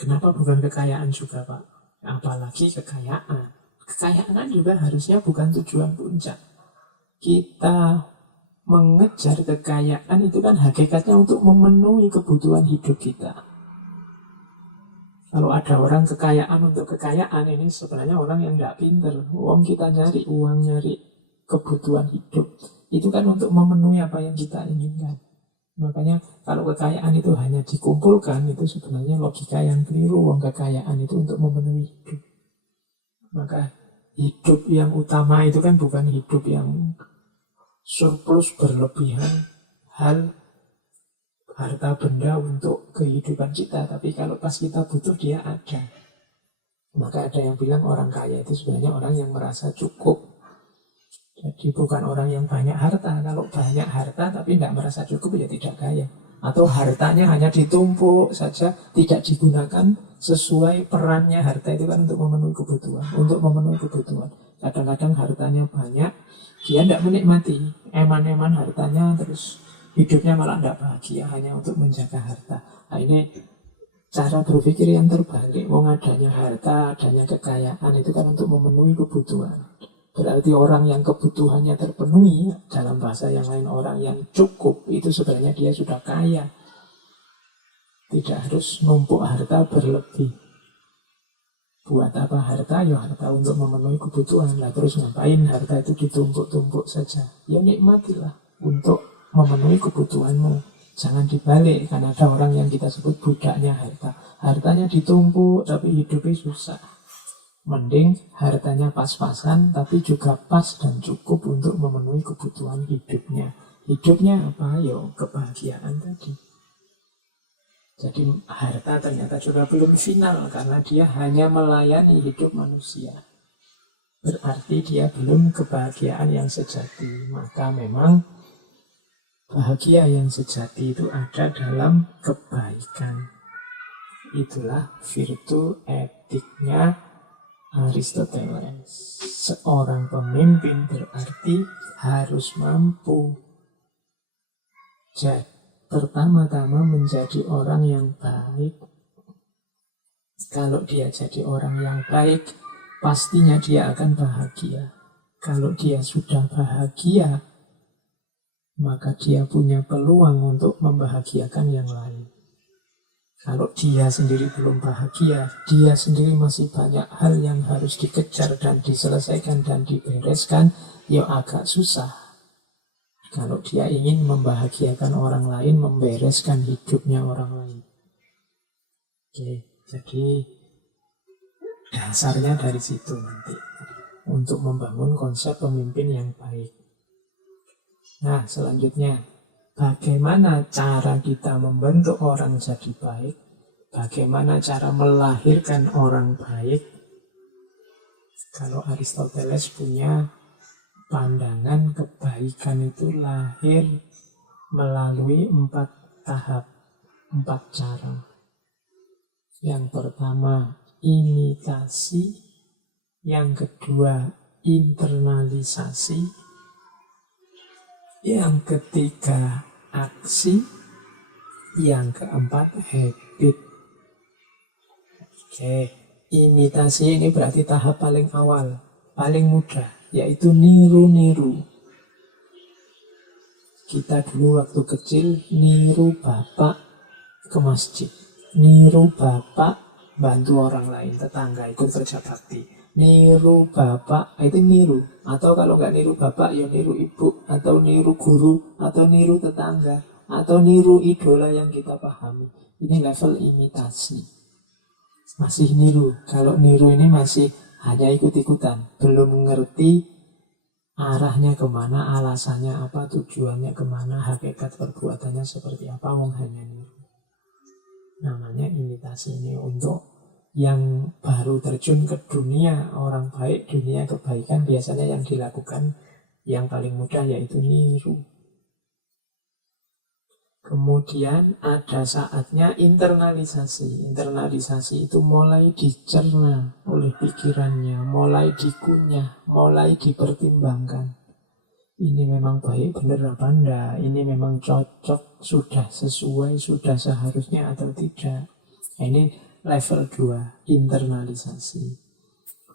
Kenapa bukan kekayaan juga, Pak? Apalagi kekayaan. Kekayaan juga harusnya bukan tujuan puncak. Kita mengejar kekayaan itu kan hakikatnya untuk memenuhi kebutuhan hidup kita. Kalau ada orang kekayaan untuk kekayaan, ini sebenarnya orang yang tidak pinter. Uang kita nyari uang, nyari kebutuhan hidup, itu kan untuk memenuhi apa yang kita inginkan. Makanya kalau kekayaan itu hanya dikumpulkan, itu sebenarnya logika yang keliru. Uang kekayaan itu untuk memenuhi hidup. Maka hidup yang utama itu kan bukan hidup yang surplus berlebihan hal harta benda untuk kehidupan kita. Tapi kalau pas kita butuh dia ada. Maka ada yang bilang orang kaya itu sebenarnya orang yang merasa cukup. Jadi bukan orang yang banyak harta. Kalau banyak harta tapi tidak merasa cukup, ya tidak kaya. Atau hartanya hanya ditumpuk saja, tidak digunakan sesuai perannya. Harta itu kan untuk memenuhi kebutuhan. Untuk memenuhi kebutuhan. Kadang-kadang hartanya banyak, dia tidak menikmati. Eman-eman hartanya, terus hidupnya malah tidak bahagia, hanya untuk menjaga harta. Nah, ini cara berpikir yang terbalik. Wong adanya harta, adanya kekayaan itu kan untuk memenuhi kebutuhan. Berarti orang yang kebutuhannya terpenuhi, dalam bahasa yang lain orang yang cukup, itu sebenarnya dia sudah kaya. Tidak harus numpuk harta berlebih. Buat apa harta? Ya harta untuk memenuhi kebutuhan. Lah terus ngapain harta itu ditumpuk-tumpuk saja? Ya nikmatilah untuk memenuhi kebutuhanmu. Jangan dibalik, karena ada orang yang kita sebut budaknya harta. Hartanya ditumpuk tapi hidupnya susah. Mending hartanya pas-pasan tapi juga pas dan cukup untuk memenuhi kebutuhan hidupnya. Hidupnya apa? Ya kebahagiaan tadi. Jadi harta ternyata juga belum final, karena dia hanya melayani hidup manusia. berarti dia belum kebahagiaan yang sejati. Maka memang bahagia yang sejati itu ada dalam kebaikan. Itulah virtu etiknya Aristoteles. Seorang pemimpin berarti harus mampu pertama-tama menjadi orang yang baik. Kalau dia jadi orang yang baik, pastinya dia akan bahagia. Kalau dia sudah bahagia, maka dia punya peluang untuk membahagiakan yang lain. Kalau dia sendiri belum bahagia, dia sendiri masih banyak hal yang harus dikejar dan diselesaikan dan dibereskan, ya agak susah. Kalau dia ingin membahagiakan orang lain, membereskan hidupnya orang lain. Oke, jadi dasarnya dari situ nanti. Untuk membangun konsep pemimpin yang baik. Nah, selanjutnya, bagaimana cara kita membentuk orang jadi baik? Bagaimana cara melahirkan orang baik? Kalau Aristoteles punya pandangan kebaikan itu lahir melalui 4 tahap, 4 cara. Yang pertama, imitasi. Yang kedua, internalisasi. Yang ketiga, aksi. Yang keempat, habit. Oke, imitasi ini berarti tahap paling awal, paling mudah, yaitu niru-niru. Kita dulu waktu kecil niru bapak ke masjid. Niru bapak bantu orang lain, tetangga ikut kerja bakti. Niru bapak, itu niru. Atau kalau nggak niru bapak, ya niru ibu, atau niru guru, atau niru tetangga, atau niru idola yang kita pahami. Ini level imitasi. Masih niru. Kalau niru ini masih hanya ikut-ikutan, belum mengerti arahnya kemana, alasannya apa, tujuannya kemana, hakikat perbuatannya seperti apa, hanya niru. Namanya imitasi. Ini untuk yang baru terjun ke dunia orang baik, dunia kebaikan, biasanya yang dilakukan yang paling mudah yaitu niru. Kemudian ada saatnya internalisasi. Internalisasi itu mulai dicerna oleh pikirannya, mulai dikunyah, mulai dipertimbangkan. Ini memang baik, benar apa enggak? Ini memang cocok, sudah sesuai, sudah seharusnya atau tidak? Ini level 2, internalisasi.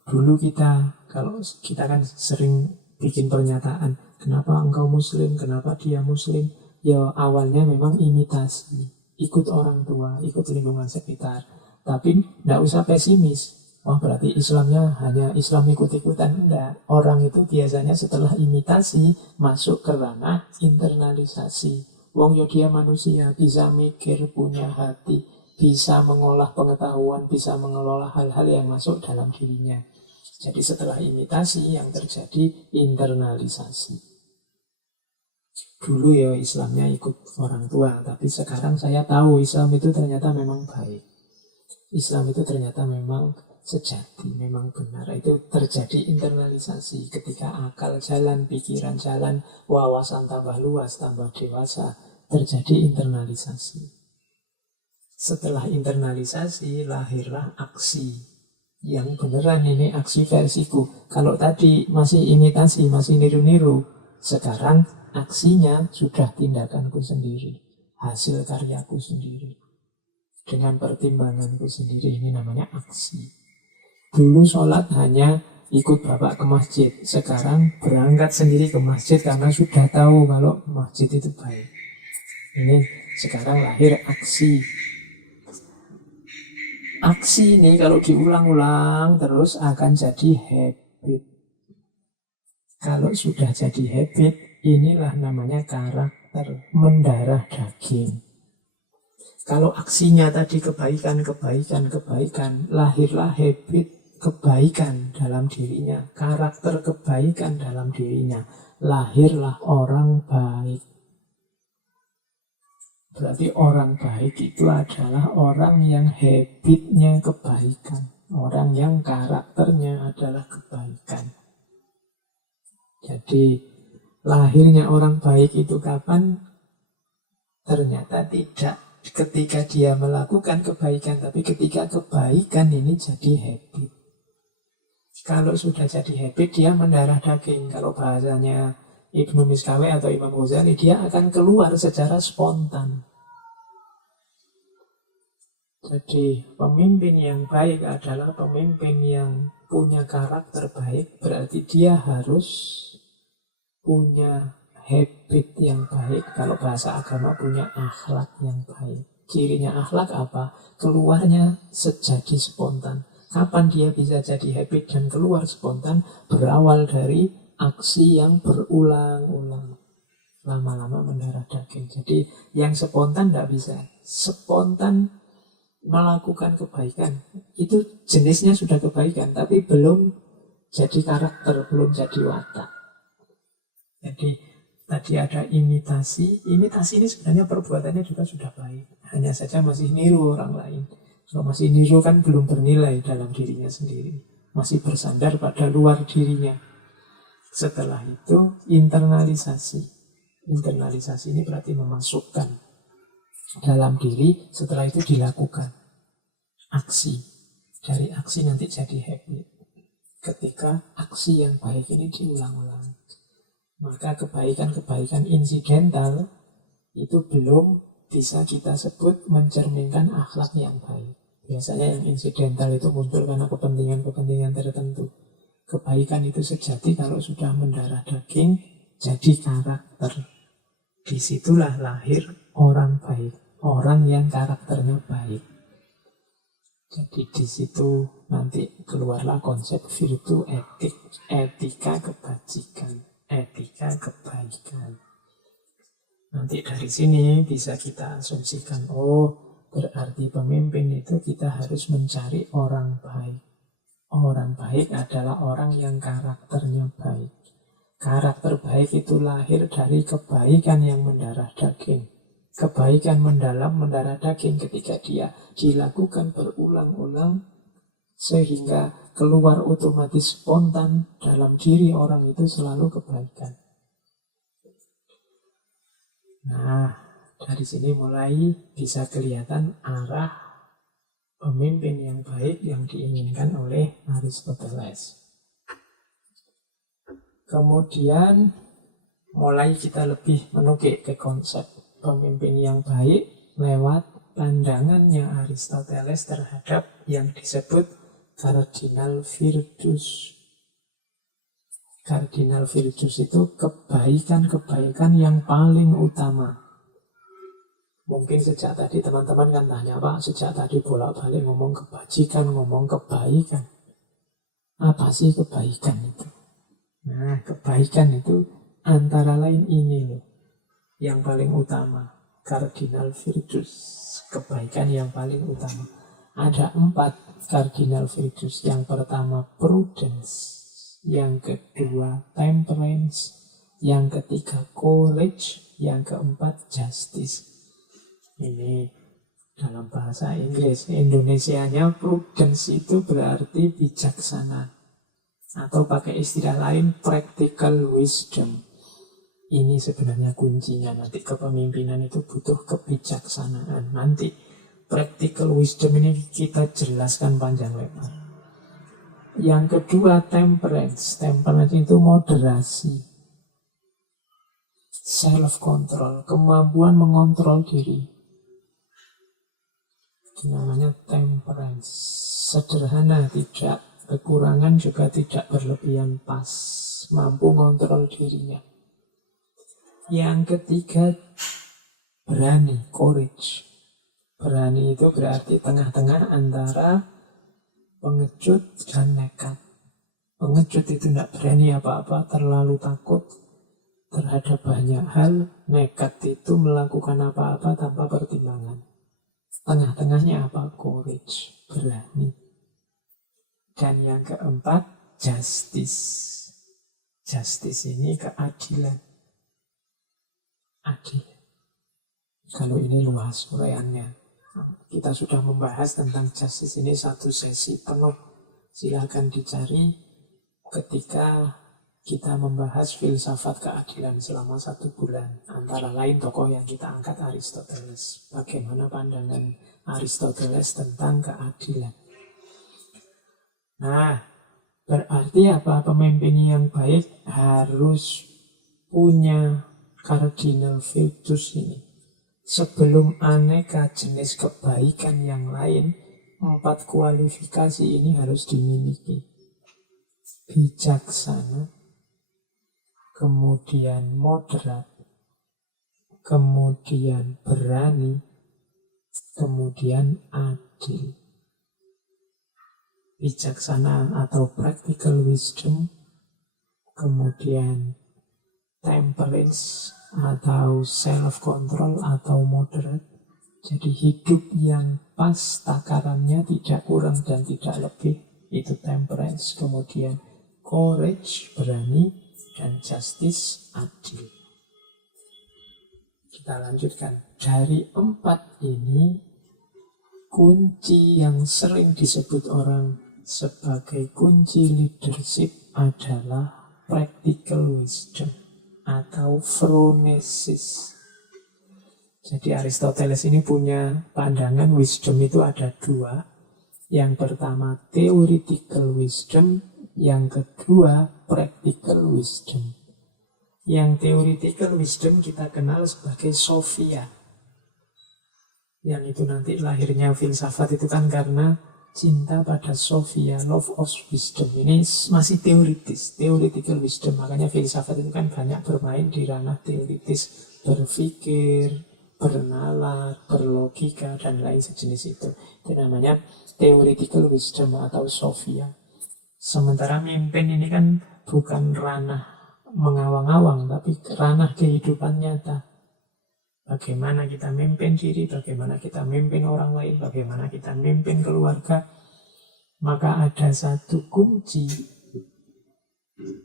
Dulu kalau kita kan sering bikin pernyataan, kenapa engkau muslim, kenapa dia muslim? Ya awalnya memang imitasi, ikut orang tua, ikut lingkungan sekitar. Tapi tidak usah pesimis. Wah berarti Islamnya hanya Islam ikut-ikutan. Enggak. Orang itu biasanya setelah imitasi masuk ke ranah internalisasi. Wong yo dia manusia, bisa mikir, punya hati, bisa mengolah pengetahuan, bisa mengelola hal-hal yang masuk dalam dirinya. Jadi setelah imitasi yang terjadi internalisasi. Dulu ya Islamnya ikut orang tua, tapi sekarang saya tahu Islam itu ternyata memang baik. Islam itu ternyata memang sejati, memang benar. Itu terjadi internalisasi ketika akal jalan, pikiran jalan, wawasan tambah luas, tambah dewasa, terjadi internalisasi. Setelah internalisasi lahirlah aksi. Yang beneran ini aksi versiku. Kalau tadi masih imitasi, masih niru-niru, sekarang aksinya sudah tindakanku sendiri, hasil karyaku sendiri, dengan pertimbanganku sendiri. Ini namanya aksi. Dulu sholat hanya ikut bapak ke masjid, sekarang berangkat sendiri ke masjid karena sudah tahu kalau masjid itu baik. Ini sekarang lahir aksi. Aksi ini kalau diulang-ulang terus akan jadi habit. Kalau sudah jadi habit, inilah namanya karakter, mendarah daging. Kalau aksinya tadi kebaikan, lahirlah habit kebaikan dalam dirinya, karakter kebaikan dalam dirinya, lahirlah orang baik. Berarti orang baik itu adalah orang yang habitnya kebaikan. Orang yang karakternya adalah kebaikan. Jadi lahirnya orang baik itu kapan? Ternyata tidak ketika dia melakukan kebaikan, tapi ketika kebaikan ini jadi habit. Kalau sudah jadi habit, dia mendarah daging. Kalau bahasanya Ibnu Miskawi atau Imam Ghazali, dia akan keluar secara spontan. Jadi pemimpin yang baik adalah pemimpin yang punya karakter baik, berarti dia harus punya habit yang baik. Kalau bahasa agama punya akhlak yang baik. Cirinya akhlak apa? Keluarnya sejadi spontan. Kapan dia bisa jadi habit dan keluar spontan? Berawal dari aksi yang berulang-ulang. Lama-lama mendarah daging. Jadi yang spontan tidak bisa. Spontan melakukan kebaikan itu jenisnya sudah kebaikan, tapi belum jadi karakter, belum jadi watak. Jadi tadi ada imitasi. Imitasi ini sebenarnya perbuatannya juga sudah baik, hanya saja masih niru orang lain. Kalau masih niru kan belum bernilai dalam dirinya sendiri, masih bersandar pada luar dirinya. Setelah itu internalisasi. Internalisasi ini berarti memasukkan dalam diri, setelah itu dilakukan aksi. Dari aksi nanti jadi habit. Ketika aksi yang baik ini diulang-ulang, maka kebaikan-kebaikan insidental itu belum bisa kita sebut mencerminkan akhlak yang baik. Biasanya yang insidental itu muncul karena kepentingan-kepentingan tertentu. Kebaikan itu sejati kalau sudah mendarah daging, jadi karakter. Disitulah lahir orang baik. Orang yang karakternya baik. Jadi di situ nanti keluarlah konsep virtu etik, etika kebajikan, etika kebaikan. Nanti dari sini bisa kita asumsikan, oh berarti pemimpin itu kita harus mencari orang baik. Orang baik adalah orang yang karakternya baik. Karakter baik itu lahir dari kebaikan yang mendarah daging. Kebaikan mendalam mendarah daging ketika dia dilakukan berulang-ulang sehingga keluar otomatis spontan dalam diri orang itu selalu kebaikan. Nah, dari sini mulai bisa kelihatan arah pemimpin yang baik yang diinginkan oleh Aristoteles. Kemudian mulai kita lebih menukik ke konsep pemimpin yang baik lewat pandangannya Aristoteles terhadap yang disebut cardinal virtus. Cardinal virtus itu kebaikan-kebaikan yang paling utama. Mungkin sejak tadi teman-teman kan tanya, Pak, sejak tadi bolak-balik ngomong kebajikan, ngomong kebaikan. Apa sih kebaikan itu? Nah, kebaikan itu antara lain ini loh. Yang paling utama, cardinal virtus, kebaikan yang paling utama. Ada 4 cardinal virtus. Yang pertama prudence, yang kedua temperance, yang ketiga courage, yang keempat justice. Ini dalam bahasa Inggris. Indonesianya prudence itu berarti bijaksana, atau pakai istilah lain practical wisdom. Ini sebenarnya kuncinya. Nanti kepemimpinan itu butuh kebijaksanaan. Nanti practical wisdom ini kita jelaskan panjang lebar. Yang kedua temperance. Temperance itu moderasi, self-control, kemampuan mengontrol diri. Itu namanya temperance. Sederhana, tidak kekurangan juga tidak berlebihan, pas. Mampu mengontrol dirinya. Yang ketiga berani, courage. Berani itu berarti tengah-tengah antara pengecut dan nekat. Pengecut itu tidak berani apa-apa, terlalu takut terhadap banyak hal. Nekat itu melakukan apa-apa tanpa pertimbangan. Tengah-tengahnya apa? Courage, berani. Dan yang keempat, justice. Justice ini keadilan. Adil. Kalau ini luas uraiannya. Kita sudah membahas tentang justice ini satu sesi penuh. Silahkan dicari ketika kita membahas filsafat keadilan selama 1 bulan. Antara lain tokoh yang kita angkat Aristoteles. Bagaimana pandangan Aristoteles tentang keadilan. Nah, berarti apa? Pemimpin yang baik harus punya cardinal virtues ini. Sebelum aneka jenis kebaikan yang lain, 4 kualifikasi ini harus dimiliki. Bijaksana, kemudian moderat, kemudian berani, kemudian adil. Bijaksana atau practical wisdom, kemudian temperance atau self-control atau moderate. Jadi hidup yang pas takarannya, tidak kurang dan tidak lebih, itu temperance. Kemudian courage, berani, dan justice, adil. Kita lanjutkan. Dari 4 ini, kunci yang sering disebut orang sebagai kunci leadership adalah practical wisdom atau phronesis. Jadi Aristoteles ini punya pandangan wisdom itu ada 2. Yang pertama theoretical wisdom, yang kedua practical wisdom. Yang theoretical wisdom kita kenal sebagai Sophia. Yang itu nanti lahirnya filsafat itu kan karena cinta pada Sophia, love of wisdom. Ini masih teoritis, theoretical wisdom. Makanya filsafat itu kan banyak bermain di ranah teoritis, berpikir, bernalar, berlogika, dan lain sejenis itu. Itu namanya theoretical wisdom atau Sophia. Sementara mimpin ini kan bukan ranah mengawang-awang, tapi ranah kehidupan nyata. Bagaimana kita memimpin diri, bagaimana kita memimpin orang lain, bagaimana kita memimpin keluarga. Maka ada satu kunci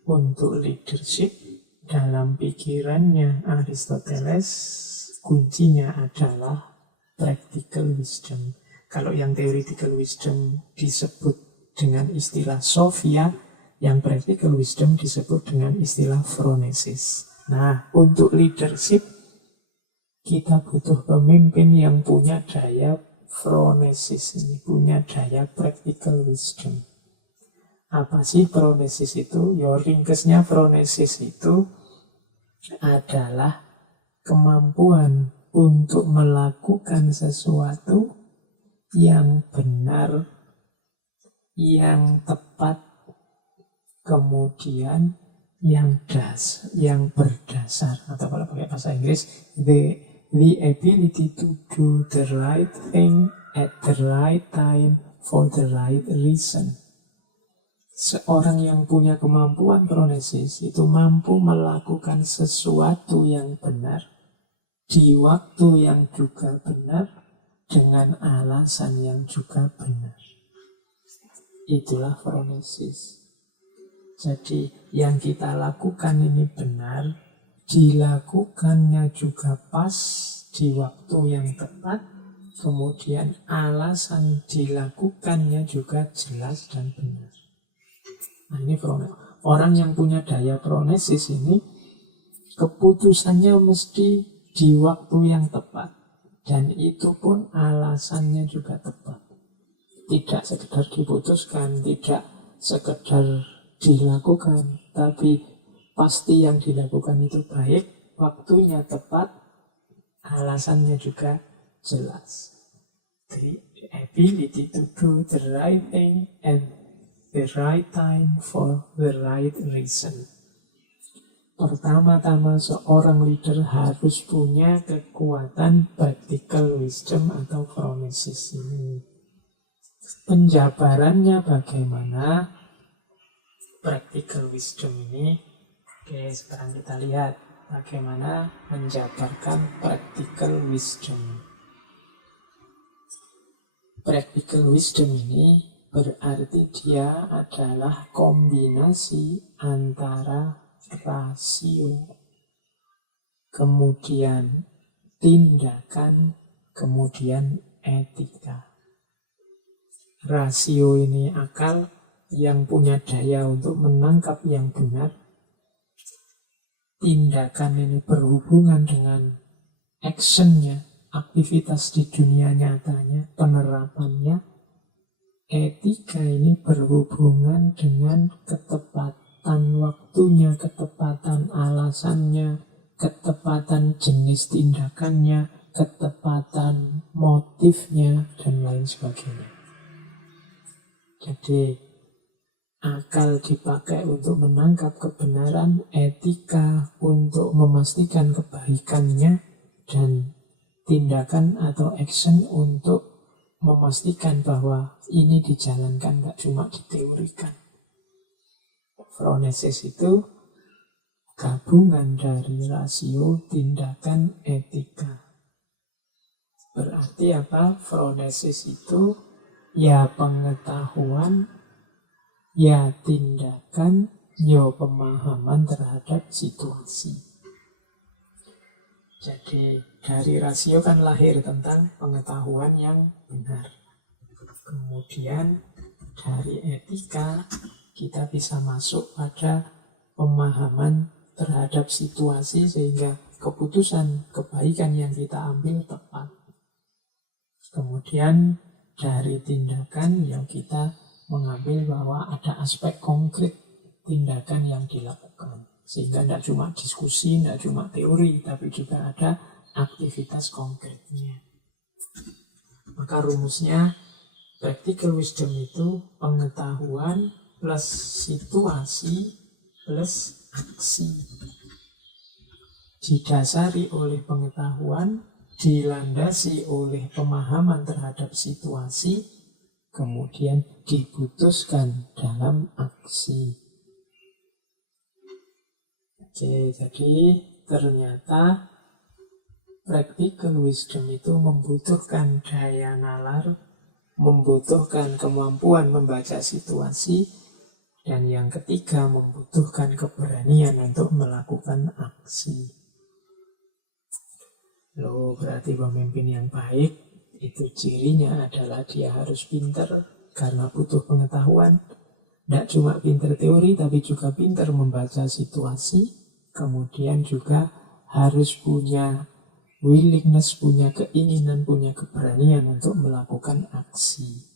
untuk leadership dalam pikirannya Aristoteles. Kuncinya adalah practical wisdom. Kalau yang theoretical wisdom disebut dengan istilah Sophia, yang practical wisdom disebut dengan istilah phronesis. Nah, untuk leadership kita butuh pemimpin yang punya daya phronesis ini, punya daya practical wisdom. Apa sih phronesis itu? Ya ringkesnya phronesis itu adalah kemampuan untuk melakukan sesuatu yang benar, yang tepat, kemudian yang berdasar, atau kalau pakai bahasa Inggris, the ability to do the right thing at the right time for the right reason. Seorang yang punya kemampuan phronesis itu mampu melakukan sesuatu yang benar di waktu yang juga benar dengan alasan yang juga benar. Itulah phronesis. Jadi yang kita lakukan ini benar, dilakukannya juga pas di waktu yang tepat, kemudian alasan dilakukannya juga jelas dan benar. Nah ini orang yang punya daya phronesis ini keputusannya mesti di waktu yang tepat, dan itu pun alasannya juga tepat. Tidak sekedar diputuskan, tidak sekedar dilakukan, tapi pasti yang dilakukan itu baik, waktunya tepat, alasannya juga jelas. The ability to do the right thing at the right time for the right reason. Pertama-tama seorang leader harus punya kekuatan practical wisdom atau phronesis ini. Penjabarannya bagaimana practical wisdom ini? Oke, sekarang kita lihat bagaimana menjabarkan practical wisdom. Practical wisdom ini berarti dia adalah kombinasi antara rasio, kemudian tindakan, kemudian etika. Rasio ini akal yang punya daya untuk menangkap yang benar. Tindakan ini berhubungan dengan actionnya, aktivitas di dunia nyatanya, penerapannya. Etika ini berhubungan dengan ketepatan waktunya, ketepatan alasannya, ketepatan jenis tindakannya, ketepatan motifnya, dan lain sebagainya. Jadi, akal dipakai untuk menangkap kebenaran, etika untuk memastikan kebaikannya, dan tindakan atau action untuk memastikan bahwa ini dijalankan, tidak cuma diteorikan. Phronesis itu gabungan dari rasio, tindakan, etika. Berarti apa? Phronesis itu ya pengetahuan, ya tindakan, ya pemahaman terhadap situasi. Jadi dari rasio kan lahir tentang pengetahuan yang benar. Kemudian dari etika kita bisa masuk pada pemahaman terhadap situasi sehingga keputusan kebaikan yang kita ambil tepat. Kemudian dari tindakan yang kita mengambil bahwa ada aspek konkret tindakan yang dilakukan. Sehingga tidak cuma diskusi, tidak cuma teori, tapi juga ada aktivitas konkretnya. Maka rumusnya, practical wisdom itu pengetahuan plus situasi plus aksi. Didasari oleh pengetahuan, dilandasi oleh pemahaman terhadap situasi, kemudian diputuskan dalam aksi. Oke, jadi ternyata practical wisdom itu membutuhkan daya nalar, membutuhkan kemampuan membaca situasi, dan yang ketiga membutuhkan keberanian untuk melakukan aksi. Loh, berarti pemimpin yang baik itu cirinya adalah dia harus pintar karena butuh pengetahuan. Tidak cuma pintar teori, tapi juga pintar membaca situasi. Kemudian juga harus punya willingness, punya keinginan, punya keberanian untuk melakukan aksi.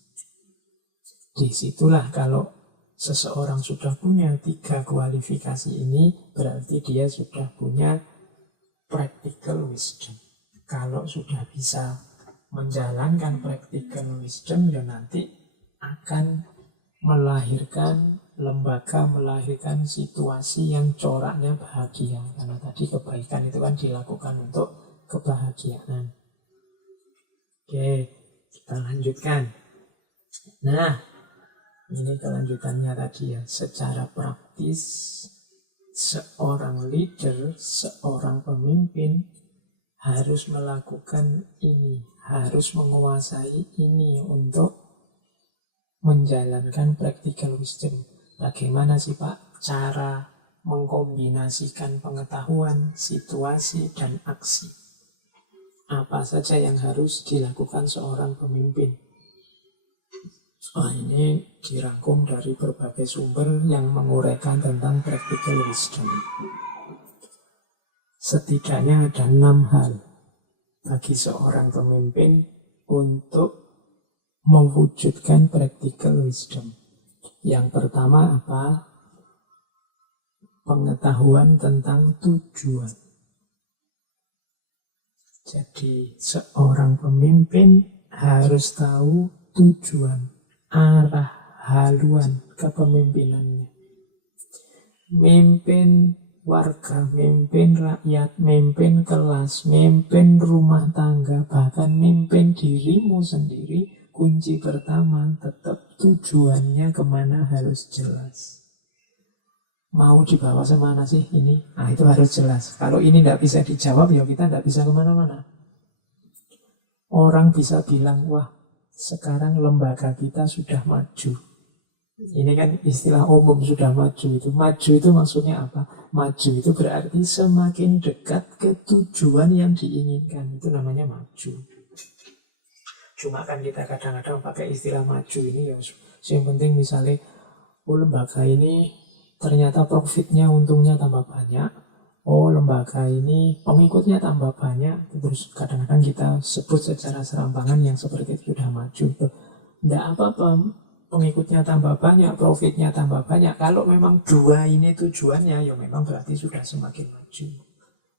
Disitulah kalau seseorang sudah punya 3 kualifikasi ini, berarti dia sudah punya practical wisdom. Kalau sudah bisa menjalankan practical wisdom, ya nanti akan melahirkan lembaga, melahirkan situasi yang coraknya bahagia. Karena tadi kebaikan itu kan dilakukan untuk kebahagiaan. Oke, kita lanjutkan. Nah, ini kelanjutannya tadi ya. Secara praktis, seorang leader, seorang pemimpin harus melakukan ini, harus menguasai ini untuk menjalankan practical wisdom. Bagaimana sih Pak cara mengkombinasikan pengetahuan, situasi, dan aksi? Apa saja yang harus dilakukan seorang pemimpin? Ini dirangkum dari berbagai sumber yang menguraikan tentang practical wisdom. Setidaknya ada 6 hal bagi seorang pemimpin untuk mewujudkan practical wisdom. Yang pertama apa? Pengetahuan tentang tujuan. Jadi seorang pemimpin harus tahu tujuan, arah, haluan kepemimpinannya. Mimpin warga, mimpin rakyat, mimpin kelas, mimpin rumah tangga, bahkan mimpin dirimu sendiri. Kunci pertama tetap tujuannya kemana harus jelas. Mau dibawa semana sih ini? Nah itu harus jelas. Kalau ini tidak bisa dijawab ya kita tidak bisa kemana-mana. Orang bisa bilang, wah sekarang lembaga kita sudah maju. Ini kan istilah umum sudah maju itu. Maju itu maksudnya apa? Maju itu berarti semakin dekat ke tujuan yang diinginkan. Itu namanya maju. Cuma kan kita kadang-kadang pakai istilah maju ini ya. Yang penting misalnya, oh lembaga ini ternyata profitnya, untungnya tambah banyak. Oh lembaga ini pengikutnya tambah banyak. Terus kadang-kadang kita sebut secara serampangan yang seperti itu sudah maju. Tidak apa-apa, pengikutnya tambah banyak, profitnya tambah banyak. Kalau memang dua ini tujuannya, ya memang berarti sudah semakin maju.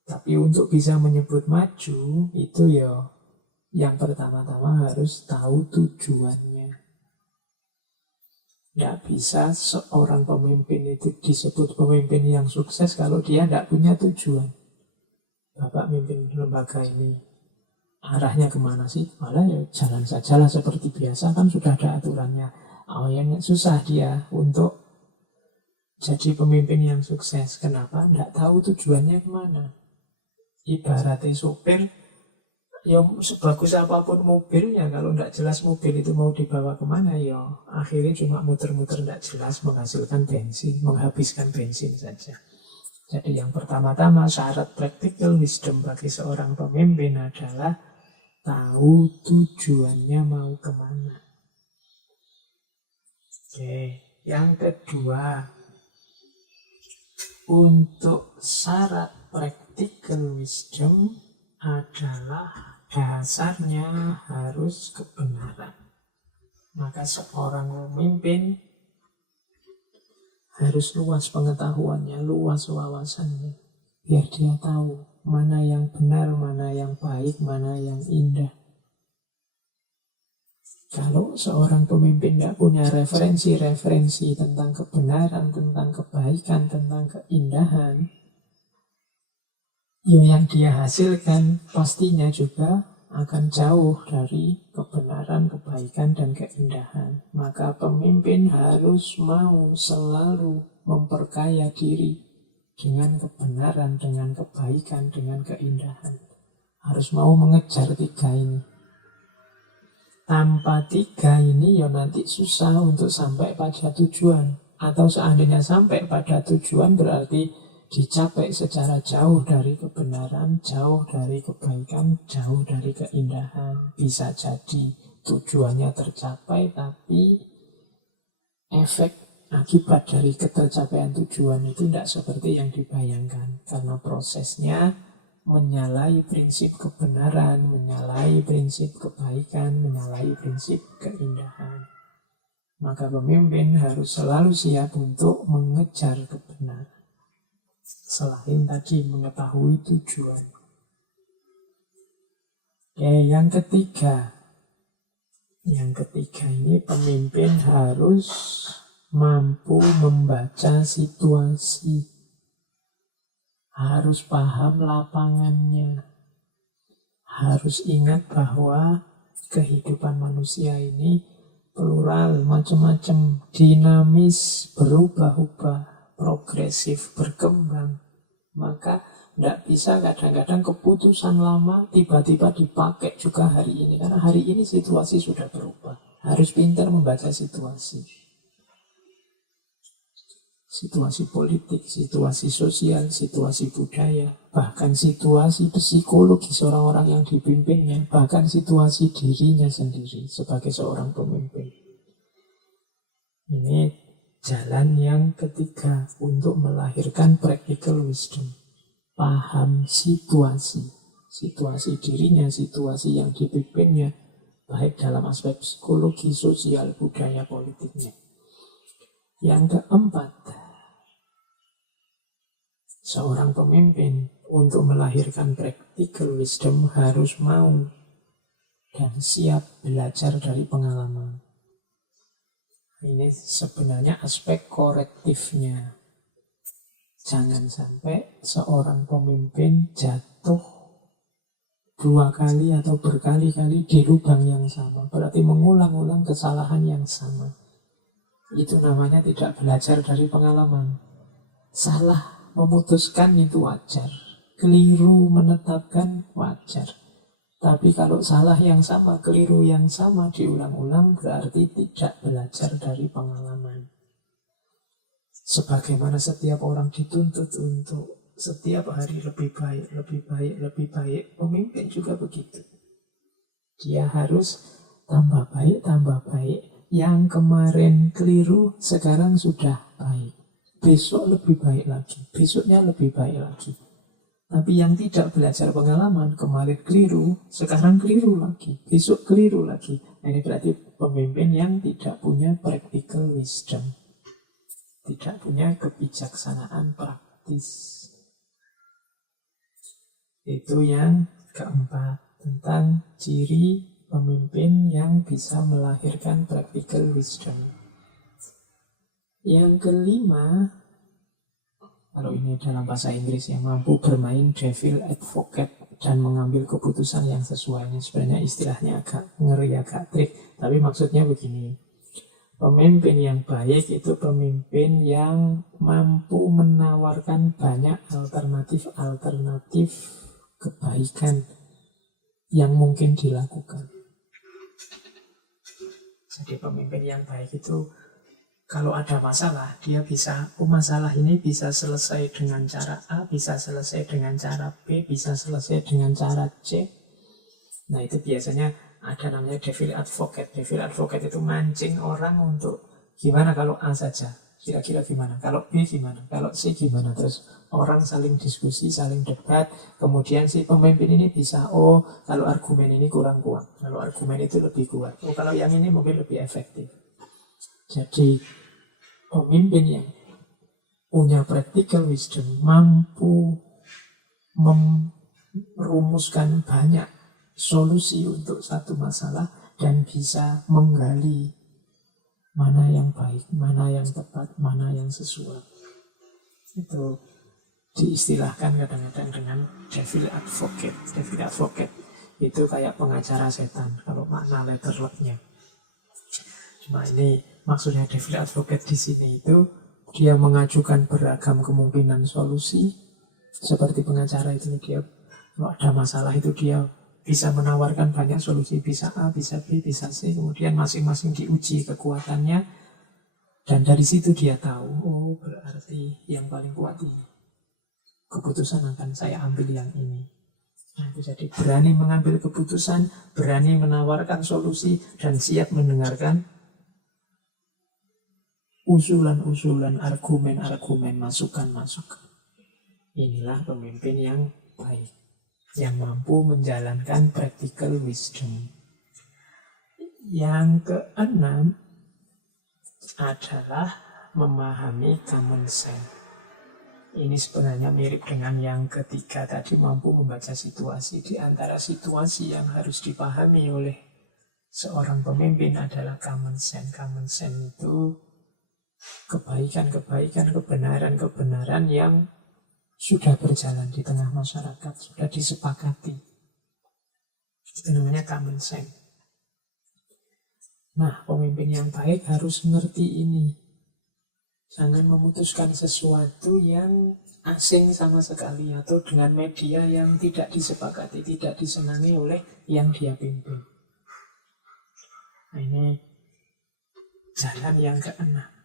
Tapi untuk bisa menyebut maju, itu ya yang pertama-tama harus tahu tujuannya. Tidak bisa seorang pemimpin itu disebut pemimpin yang sukses kalau dia tidak punya tujuan. Bapak mimpin lembaga ini, arahnya kemana sih? Malah ya jalan sajalah seperti biasa, kan sudah ada aturannya. Oh yang susah dia untuk jadi pemimpin yang sukses. Kenapa? Tidak tahu tujuannya kemana. Ibaratnya sopir, ya sebagus apapun mobilnya, kalau tidak jelas mobil itu mau dibawa kemana, ya akhirnya cuma muter-muter tidak jelas, menghasilkan bensin, menghabiskan bensin saja. Jadi yang pertama-tama syarat practical wisdom bagi seorang pemimpin adalah tahu tujuannya mau kemana. Oke, yang kedua, untuk syarat practical wisdom adalah dasarnya harus kebenaran. Maka seorang pemimpin harus luas pengetahuannya, luas wawasannya, biar dia tahu mana yang benar, mana yang baik, mana yang indah. Kalau seorang pemimpin tidak punya referensi-referensi tentang kebenaran, tentang kebaikan, tentang keindahan, ya yang dia hasilkan pastinya juga akan jauh dari kebenaran, kebaikan, dan keindahan. Maka pemimpin harus mau selalu memperkaya diri dengan kebenaran, dengan kebaikan, dengan keindahan. Harus mau mengejar tiga ini. Tanpa tiga ini ya nanti susah untuk sampai pada tujuan. Atau seandainya sampai pada tujuan berarti dicapai secara jauh dari kebenaran, jauh dari kebaikan, jauh dari keindahan. Bisa jadi tujuannya tercapai, tapi efek akibat dari ketercapaian tujuan itu tidak seperti yang dibayangkan. Karena prosesnya menyalahi prinsip kebenaran, menyalahi prinsip kebaikan, menyalahi prinsip keindahan. Maka pemimpin harus selalu siap untuk mengejar kebenaran. Selain tadi mengetahui tujuan. Oke, yang ketiga. Yang ketiga ini pemimpin harus mampu membaca situasi. Harus paham lapangannya. Harus ingat bahwa kehidupan manusia ini plural, macam-macam, dinamis, berubah-ubah, progresif, berkembang. Maka tidak bisa kadang-kadang keputusan lama tiba-tiba dipakai juga hari ini. Karena hari ini situasi sudah berubah. Harus pintar membaca situasi. Situasi politik, situasi sosial, situasi budaya, bahkan situasi psikologis orang-orang yang dipimpinnya, bahkan situasi dirinya sendiri sebagai seorang pemimpin. Ini jalan yang ketiga untuk melahirkan practical wisdom. Paham situasi, situasi dirinya, situasi yang dipimpinnya, baik dalam aspek psikologi, sosial, budaya, politiknya. Yang keempat, seorang pemimpin untuk melahirkan practical wisdom harus mau dan siap belajar dari pengalaman. Ini sebenarnya aspek korektifnya. Jangan sampai seorang pemimpin jatuh 2 kali atau berkali-kali di lubang yang sama. Berarti mengulang-ulang kesalahan yang sama. Itu namanya tidak belajar dari pengalaman. Salah memutuskan itu wajar, keliru menetapkan wajar. Tapi kalau salah yang sama, keliru yang sama diulang-ulang berarti tidak belajar dari pengalaman. Sebagaimana setiap orang dituntut untuk setiap hari lebih baik, lebih baik, lebih baik, pemimpin juga begitu. Dia harus tambah baik, tambah baik. Yang kemarin keliru, sekarang sudah baik. Besok lebih baik lagi, besoknya lebih baik lagi. Tapi yang tidak belajar pengalaman, kemarin keliru, sekarang keliru lagi, besok keliru lagi. Nah, ini berarti pemimpin yang tidak punya practical wisdom, tidak punya kebijaksanaan praktis. Itu yang keempat, tentang ciri pemimpin yang bisa melahirkan practical wisdom. Yang kelima, kalau ini dalam bahasa Inggris, yang mampu bermain devil advocate dan mengambil keputusan yang sesuai. Ini sebenarnya istilahnya agak ngeri, agak trik. Tapi maksudnya begini, pemimpin yang baik itu pemimpin yang mampu menawarkan banyak alternatif kebaikan yang mungkin dilakukan. Jadi pemimpin yang baik itu kalau ada masalah, dia bisa, masalah ini bisa selesai dengan cara A, bisa selesai dengan cara B, bisa selesai dengan cara C. Nah, itu biasanya ada namanya devil advocate. Devil advocate itu mancing orang untuk gimana kalau A saja, kira-kira gimana, kalau B gimana, kalau C gimana. Terus orang saling diskusi, saling debat. Kemudian si pemimpin ini bisa, oh kalau argumen ini kurang kuat, kalau argumen itu lebih kuat, oh kalau yang ini mungkin lebih efektif. Jadi pemimpin yang punya practical wisdom mampu merumuskan banyak solusi untuk satu masalah dan bisa menggali mana yang baik, mana yang tepat, mana yang sesuai. Itu diistilahkan kadang-kadang dengan devil advocate. Devil advocate itu kayak pengacara setan kalau makna letterleknya. Cuma ini maksudnya devil advocate di sini itu dia mengajukan beragam kemungkinan solusi. Seperti pengacara itu, dia kalau ada masalah itu dia bisa menawarkan banyak solusi, bisa A, bisa B, bisa C. Kemudian masing-masing diuji kekuatannya, dan dari situ dia tahu, oh berarti yang paling kuat ini, keputusan akan saya ambil yang ini. Nah, itu jadi berani mengambil keputusan, berani menawarkan solusi, dan siap mendengarkan usulan-usulan, argumen-argumen, masukan-masukan. Inilah pemimpin yang baik, yang mampu menjalankan practical wisdom. Yang keenam adalah memahami common sense. Ini sebenarnya mirip dengan yang ketiga tadi, mampu membaca situasi. Di antara situasi yang harus dipahami oleh seorang pemimpin adalah common sense. Common sense itu kebaikan-kebaikan, kebenaran-kebenaran yang sudah berjalan di tengah masyarakat, sudah disepakati. Itu namanya common sense. Nah, pemimpin yang baik harus ngerti ini. Jangan memutuskan sesuatu yang asing sama sekali, atau dengan media yang tidak disepakati, tidak disenangi oleh yang dia pimpin. Nah, ini jalan yang keenam.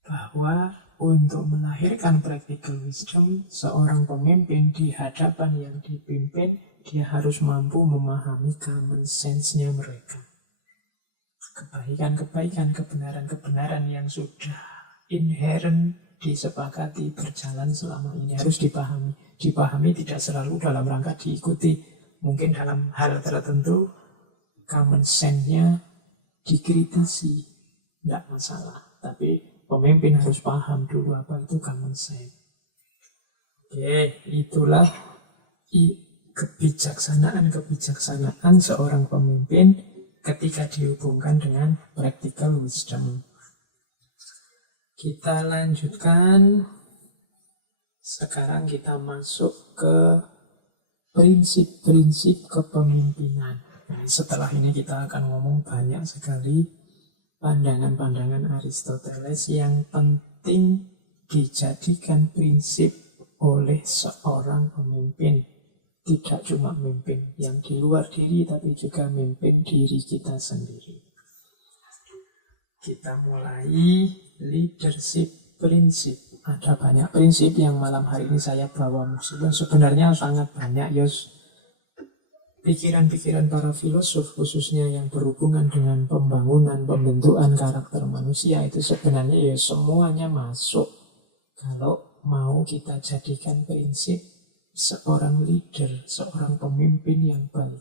Bahwa untuk melahirkan practical wisdom, seorang pemimpin di hadapan yang dipimpin, dia harus mampu memahami common sense-nya mereka. Kebaikan-kebaikan, kebenaran-kebenaran yang sudah inherent disepakati berjalan selama ini harus dipahami. Dipahami tidak selalu dalam rangka diikuti. Mungkin dalam hal tertentu common sense-nya dikritisi, tidak masalah. Tapi pemimpin harus paham dulu apa itu common sense. Oke, itulah kebijaksanaan seorang pemimpin ketika dihubungkan dengan practical wisdom. Kita lanjutkan. Sekarang kita masuk ke prinsip-prinsip kepemimpinan. Nah, setelah ini kita akan ngomong banyak sekali pandangan-pandangan Aristoteles yang penting dijadikan prinsip oleh seorang pemimpin. Tidak cuma memimpin yang di luar diri, tapi juga memimpin diri kita sendiri. Kita mulai leadership prinsip. Ada banyak prinsip yang malam hari ini saya bawa. Sebenarnya sangat banyak, Yos. pikiran-pikiran para filosof, khususnya yang berhubungan dengan pembangunan, pembentukan karakter manusia, itu sebenarnya ya semuanya masuk kalau mau kita jadikan prinsip seorang leader, seorang pemimpin yang baik.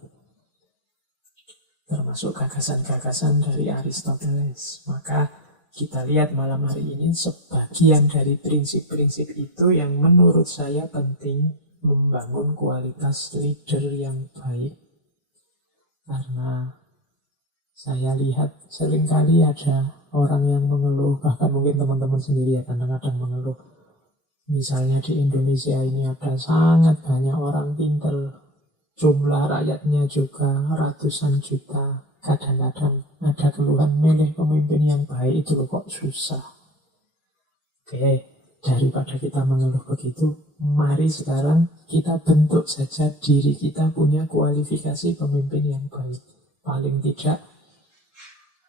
Termasuk gagasan-gagasan dari Aristoteles. Maka kita lihat malam hari ini sebagian dari prinsip-prinsip itu yang menurut saya penting membangun kualitas leader yang baik. Karena saya lihat seringkali ada orang yang mengeluh, bahkan mungkin teman-teman sendiri ya kadang-kadang mengeluh. Misalnya di Indonesia ini ada sangat banyak orang pintar, jumlah rakyatnya juga ratusan juta. Kadang-kadang ada keluhan milih pemimpin yang baik itu loh kok susah. Oke, daripada kita mengeluh begitu, mari sekarang kita bentuk saja diri kita punya kualifikasi pemimpin yang baik. Paling tidak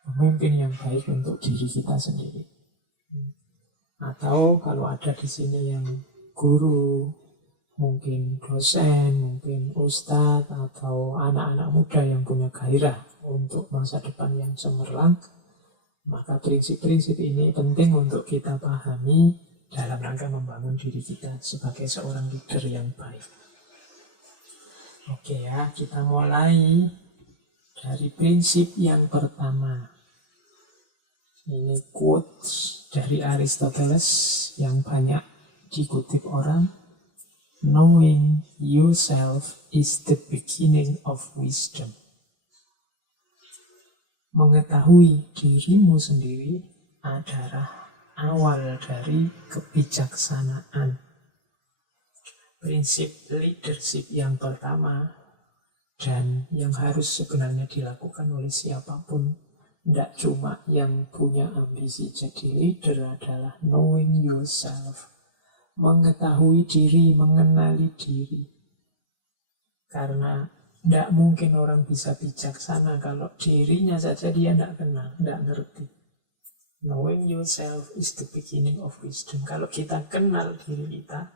pemimpin yang baik untuk diri kita sendiri. Atau kalau ada di sini yang guru, mungkin dosen, mungkin ustadz, atau anak-anak muda yang punya gairah untuk masa depan yang cemerlang, maka prinsip-prinsip ini penting untuk kita pahami dalam rangka membangun diri kita sebagai seorang leader yang baik. Oke ya, kita mulai dari prinsip yang pertama. Ini quotes dari Aristoteles yang banyak dikutip orang. Knowing yourself is the beginning of wisdom. Mengetahui dirimu sendiri adalah awal dari kebijaksanaan. Prinsip leadership yang pertama dan yang harus sebenarnya dilakukan oleh siapapun, tidak cuma yang punya ambisi jadi leader, adalah knowing yourself. Mengetahui diri, mengenali diri. Karena tidak mungkin orang bisa bijaksana kalau dirinya saja dia tidak kenal, tidak ngerti. Knowing yourself is the beginning of wisdom. Kalau kita kenal diri kita,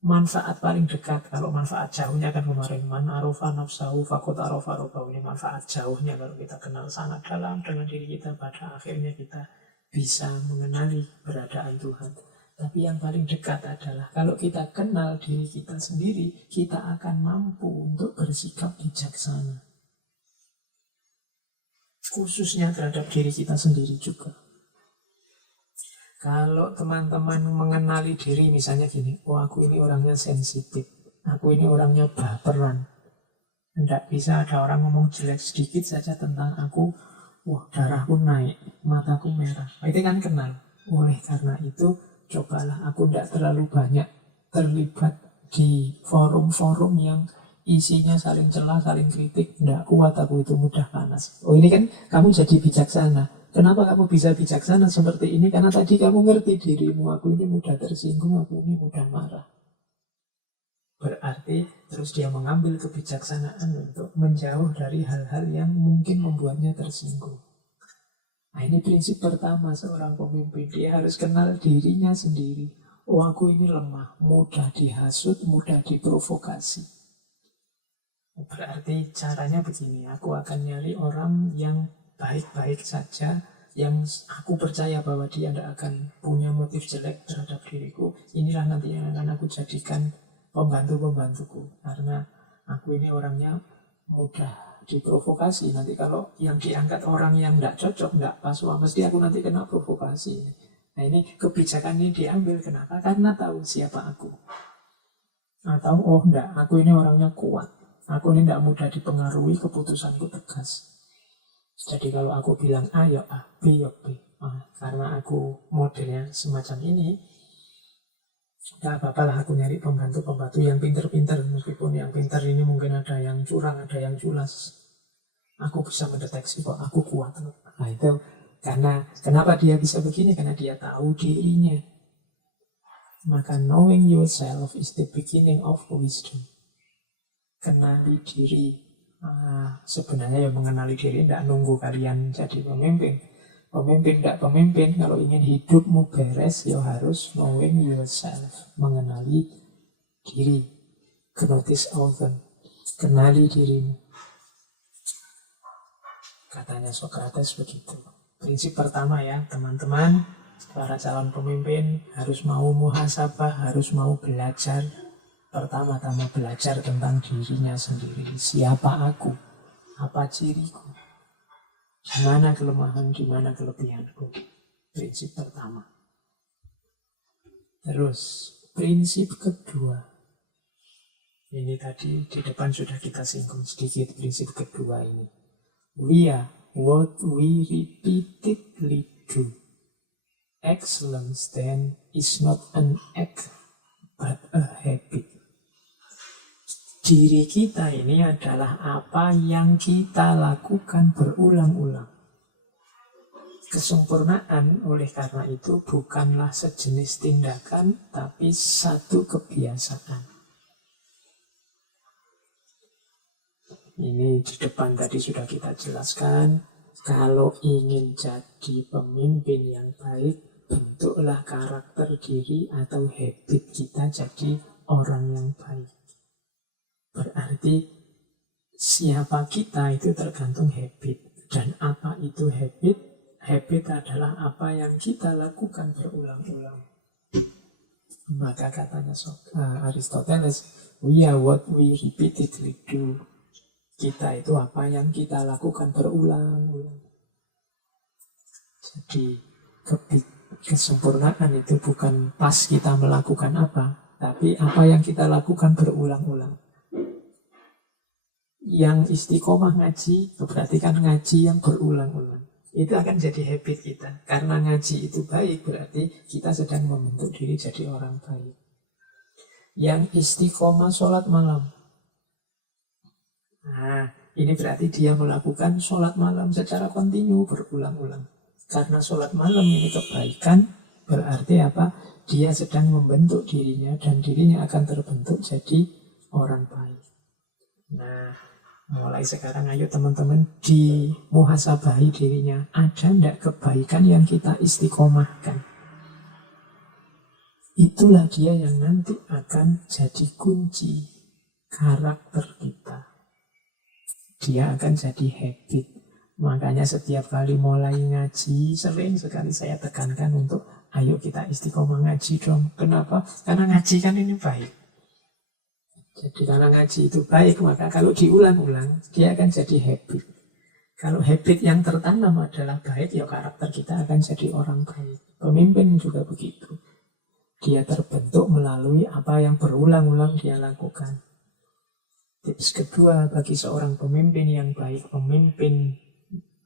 manfaat paling dekat, kalau manfaat jauhnya kan kemarin, man arofa nafsahu faqad arofa rabbahu. Ini manfaat jauhnya kalau kita kenal sangat dalam dengan diri kita, pada akhirnya kita bisa mengenali keberadaan Tuhan. Tapi yang paling dekat adalah kalau kita kenal diri kita sendiri, kita akan mampu untuk bersikap bijaksana. Khususnya terhadap diri kita sendiri juga. Kalau teman-teman mengenali diri, misalnya gini, oh aku ini orangnya sensitif, aku ini orangnya baperan. Tidak bisa ada orang ngomong jelek sedikit saja tentang aku, wah darahku naik, mataku merah. Itu kan kenal. Oleh karena itu, cobalah aku tidak terlalu banyak terlibat di forum-forum yang isinya saling celah, saling kritik. Tidak kuat aku itu, mudah panas. Oh ini kan kamu jadi bijaksana. Kenapa kamu bisa bijaksana seperti ini? Karena tadi kamu ngerti dirimu, aku ini mudah tersinggung, aku ini mudah marah. Berarti terus dia mengambil kebijaksanaan untuk menjauh dari hal-hal yang mungkin membuatnya tersinggung. Nah ini prinsip pertama seorang pemimpin. Dia harus kenal dirinya sendiri. Oh aku ini lemah, mudah dihasut, mudah diprovokasi. Berarti caranya begini, aku akan nyari orang yang baik-baik saja, yang aku percaya bahwa dia tidak akan punya motif jelek terhadap diriku. Inilah nanti yang akan aku jadikan pembantu-pembantuku. Karena aku ini orangnya mudah diprovokasi. Nanti kalau yang diangkat orang yang tidak cocok, tidak pas, wah mesti aku nanti kena provokasi. Nah ini kebijakan ini diambil. Kenapa? Karena tahu siapa aku. Atau oh enggak, aku ini orangnya kuat. Aku ini tidak mudah dipengaruhi, keputusanku tegas. Jadi kalau aku bilang A, ya A, B, ya B. Nah, karena aku modelnya semacam ini, gak apa-apa lah aku nyari pembantu-pembantu yang pinter-pinter. Meskipun yang pinter ini mungkin ada yang curang, ada yang culas. Aku bisa mendeteksi kok aku kuat. Nah itu karena kenapa dia bisa begini? Karena dia tahu dirinya. Maka knowing yourself is the beginning of wisdom. Kenali diri. Sebenarnya ya mengenali diri tidak nunggu kalian jadi pemimpin. Pemimpin tidak pemimpin, kalau ingin hidupmu beres ya harus knowing yourself, mengenali diri. Gnosis author. Kenali dirimu. Katanya Socrates begitu. Prinsip pertama ya teman-teman, para calon pemimpin harus mau muhasabah, harus mau belajar. Pertama-tama belajar tentang dirinya sendiri. Siapa aku? Apa ciriku? Di mana kelemahan, di mana kelebihanku? Prinsip pertama. Terus, prinsip kedua. Ini tadi di depan sudah kita singgung sedikit prinsip kedua ini. We are what we repeatedly do. Excellence then is not an act, but a habit. Diri kita ini adalah apa yang kita lakukan berulang-ulang. Kesempurnaan oleh karena itu bukanlah sejenis tindakan, tapi satu kebiasaan. Ini di depan tadi sudah kita jelaskan. Kalau ingin jadi pemimpin yang baik, bentuklah karakter diri atau habit kita jadi orang yang baik. Berarti siapa kita itu tergantung habit. Dan apa itu habit? Habit adalah apa yang kita lakukan berulang-ulang. Maka katanya Aristoteles, we are what we repeatedly do. Kita itu apa yang kita lakukan berulang-ulang. Jadi kesempurnaan itu bukan pas kita melakukan apa, tapi apa yang kita lakukan berulang-ulang. Yang istiqomah ngaji, berarti kan ngaji yang berulang-ulang. Itu akan jadi habit kita. Karena ngaji itu baik, berarti kita sedang membentuk diri jadi orang baik. Yang istiqomah sholat malam. Nah, ini berarti dia melakukan sholat malam secara kontinu berulang-ulang. Karena sholat malam ini kebaikan, berarti apa? Dia sedang membentuk dirinya dan dirinya akan terbentuk jadi orang baik. Nah, mulai sekarang ayo teman-teman dimuhasabahi dirinya. Ada enggak kebaikan yang kita istiqomahkan? Itulah dia yang nanti akan jadi kunci karakter kita. Dia akan jadi habit. Makanya setiap kali mulai ngaji, sering sekali saya tekankan untuk ayo kita istiqomah ngaji dong. Kenapa? Karena ngaji kan ini baik. Jadi karena ngaji itu baik, maka kalau diulang-ulang, dia akan jadi habit. Kalau habit yang tertanam adalah baik, ya karakter kita akan jadi orang baik. Pemimpin juga begitu. Dia terbentuk melalui apa yang berulang-ulang dia lakukan. Tips kedua bagi seorang pemimpin yang baik, pemimpin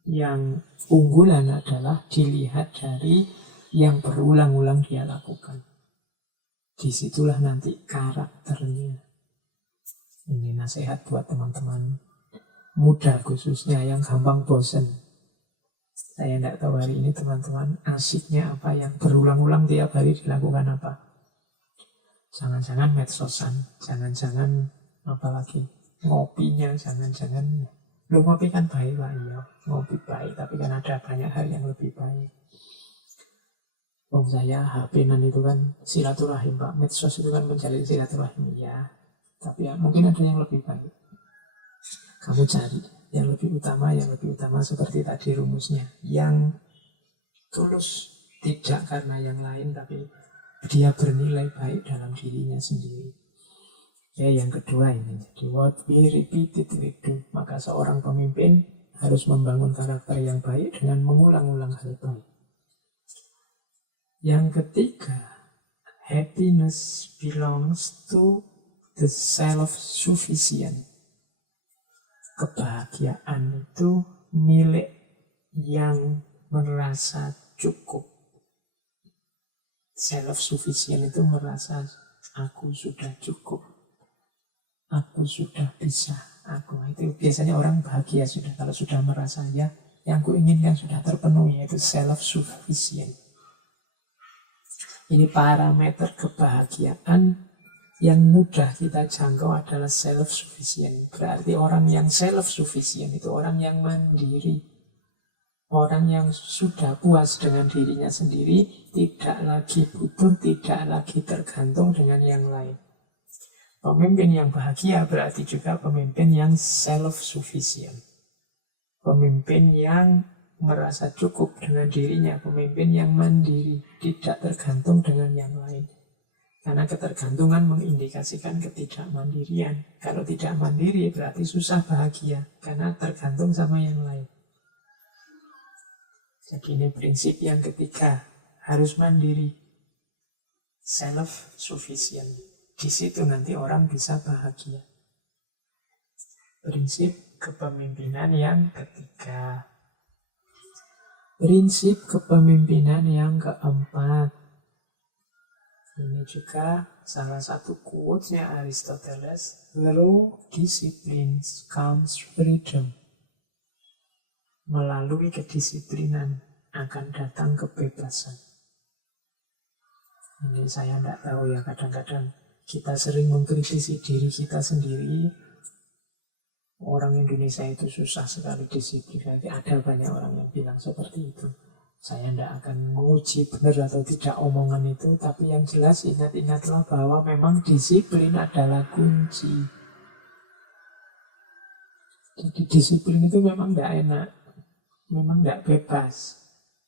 yang unggulan adalah dilihat dari yang berulang-ulang dia lakukan. Disitulah nanti karakternya. Ini nasihat buat teman-teman muda khususnya yang gampang bosan. Saya tidak tahu hari ini teman-teman asiknya apa yang berulang-ulang tiap hari dilakukan apa. Jangan-jangan medsosan, jangan-jangan apalagi ngopinya, jangan-jangan lu ngopi kan baik lah, iya ngopi baik, tapi kan ada banyak hal yang lebih baik. Saya HP-nan itu kan silaturahim Pak, medsos itu kan menjalin silaturahim ya, tapi ya mungkin ada yang lebih baik. Kamu cari yang lebih utama seperti tadi rumusnya, yang tulus, tidak karena yang lain tapi dia bernilai baik dalam dirinya sendiri. Ya, yang kedua ini, jadi what we repeatedly do. Maka seorang pemimpin harus membangun karakter yang baik dengan mengulang-ulang hal baik. Yang ketiga, happiness belongs to the self-sufficient. Kebahagiaan itu milik yang merasa cukup. Self-sufficient itu merasa aku sudah cukup. Aku sudah bisa, itu biasanya orang bahagia sudah kalau sudah merasa ya yang kuinginkan sudah terpenuhi, yaitu self-sufficient. Ini parameter kebahagiaan yang mudah kita jangkau adalah self-sufficient. Berarti orang yang self-sufficient itu orang yang mandiri, orang yang sudah puas dengan dirinya sendiri, tidak lagi butuh, tidak lagi tergantung dengan yang lain. Pemimpin yang bahagia berarti juga pemimpin yang self-sufficient. Pemimpin yang merasa cukup dengan dirinya, pemimpin yang mandiri, tidak tergantung dengan yang lain. Karena ketergantungan mengindikasikan ketidakmandirian. Kalau tidak mandiri berarti susah bahagia, karena tergantung sama yang lain. Jadi ini prinsip yang ketiga, harus mandiri, self-sufficient. Di situ nanti orang bisa bahagia. Prinsip kepemimpinan yang ketiga. Prinsip kepemimpinan yang keempat. Ini juga salah satu quotes-nya Aristoteles. Through discipline comes freedom. Melalui kedisiplinan akan datang kebebasan. Ini saya tidak tahu ya, kadang-kadang kita sering mengkritisi diri kita sendiri. Orang Indonesia itu susah sekali disiplin. Nanti ada banyak orang yang bilang seperti itu. Saya tidak akan menguji benar atau tidak omongan itu, tapi yang jelas ingat-ingatlah bahwa memang disiplin adalah kunci. Jadi disiplin itu memang tidak enak, memang tidak bebas.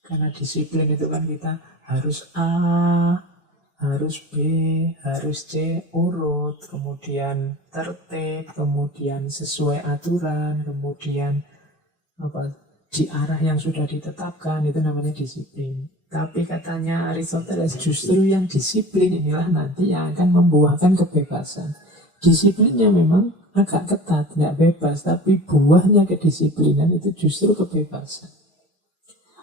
Karena disiplin itu kan kita harus A, harus B, harus C, urut, kemudian tertib, kemudian sesuai aturan, kemudian di arah yang sudah ditetapkan, itu namanya disiplin. Tapi katanya Aristoteles, justru yang disiplin inilah nanti yang akan membuahkan kebebasan. Disiplinnya memang agak ketat, tidak bebas, tapi buahnya kedisiplinan itu justru kebebasan.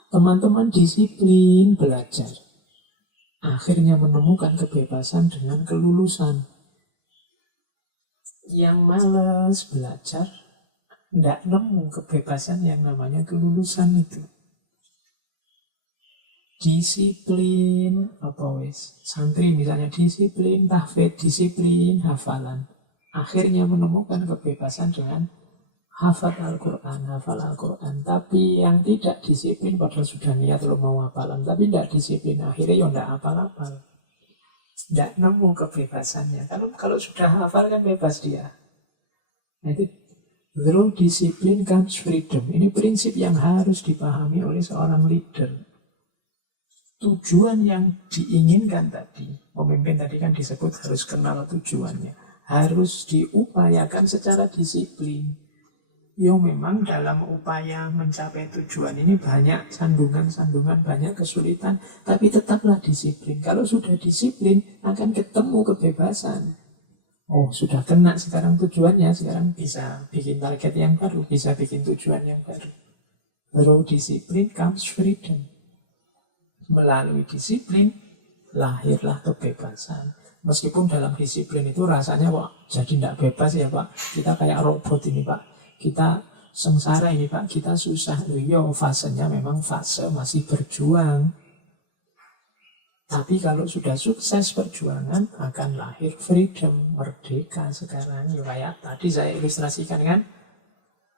Teman-teman disiplin belajar, akhirnya menemukan kebebasan dengan kelulusan. Yang malas belajar tidak nemu kebebasan yang namanya kelulusan itu. Disiplin, santri misalnya disiplin, tahfidz, disiplin, hafalan. Akhirnya menemukan kebebasan dengan hafal Al-Quran. Tapi yang tidak disiplin, padahal sudah niat lo mau hafalan, tapi tidak disiplin, akhirnya ya tidak hafal-hafal. Tidak nemu kebebasannya. Kalau sudah hafal kan bebas dia. Nah itu through discipline comes freedom. Ini prinsip yang harus dipahami oleh seorang leader. Tujuan yang diinginkan tadi, pemimpin tadi kan disebut harus kenal tujuannya. Harus diupayakan secara disiplin. Ya memang dalam upaya mencapai tujuan ini banyak sandungan-sandungan, banyak kesulitan. Tapi tetaplah disiplin. Kalau sudah disiplin akan ketemu kebebasan. Oh, sudah kena sekarang tujuannya, sekarang bisa bikin target yang baru, bisa bikin tujuan yang baru. Through discipline comes freedom. Melalui disiplin, lahirlah kebebasan. Meskipun dalam disiplin itu rasanya, Pak, jadi tidak bebas ya Pak. Kita kayak robot ini Pak. Kita sengsara ini Pak, kita susah. Yo, fasenya memang fase masih berjuang. Tapi kalau sudah sukses perjuangan akan lahir freedom, merdeka sekarang. Ya kayak tadi saya ilustrasikan kan.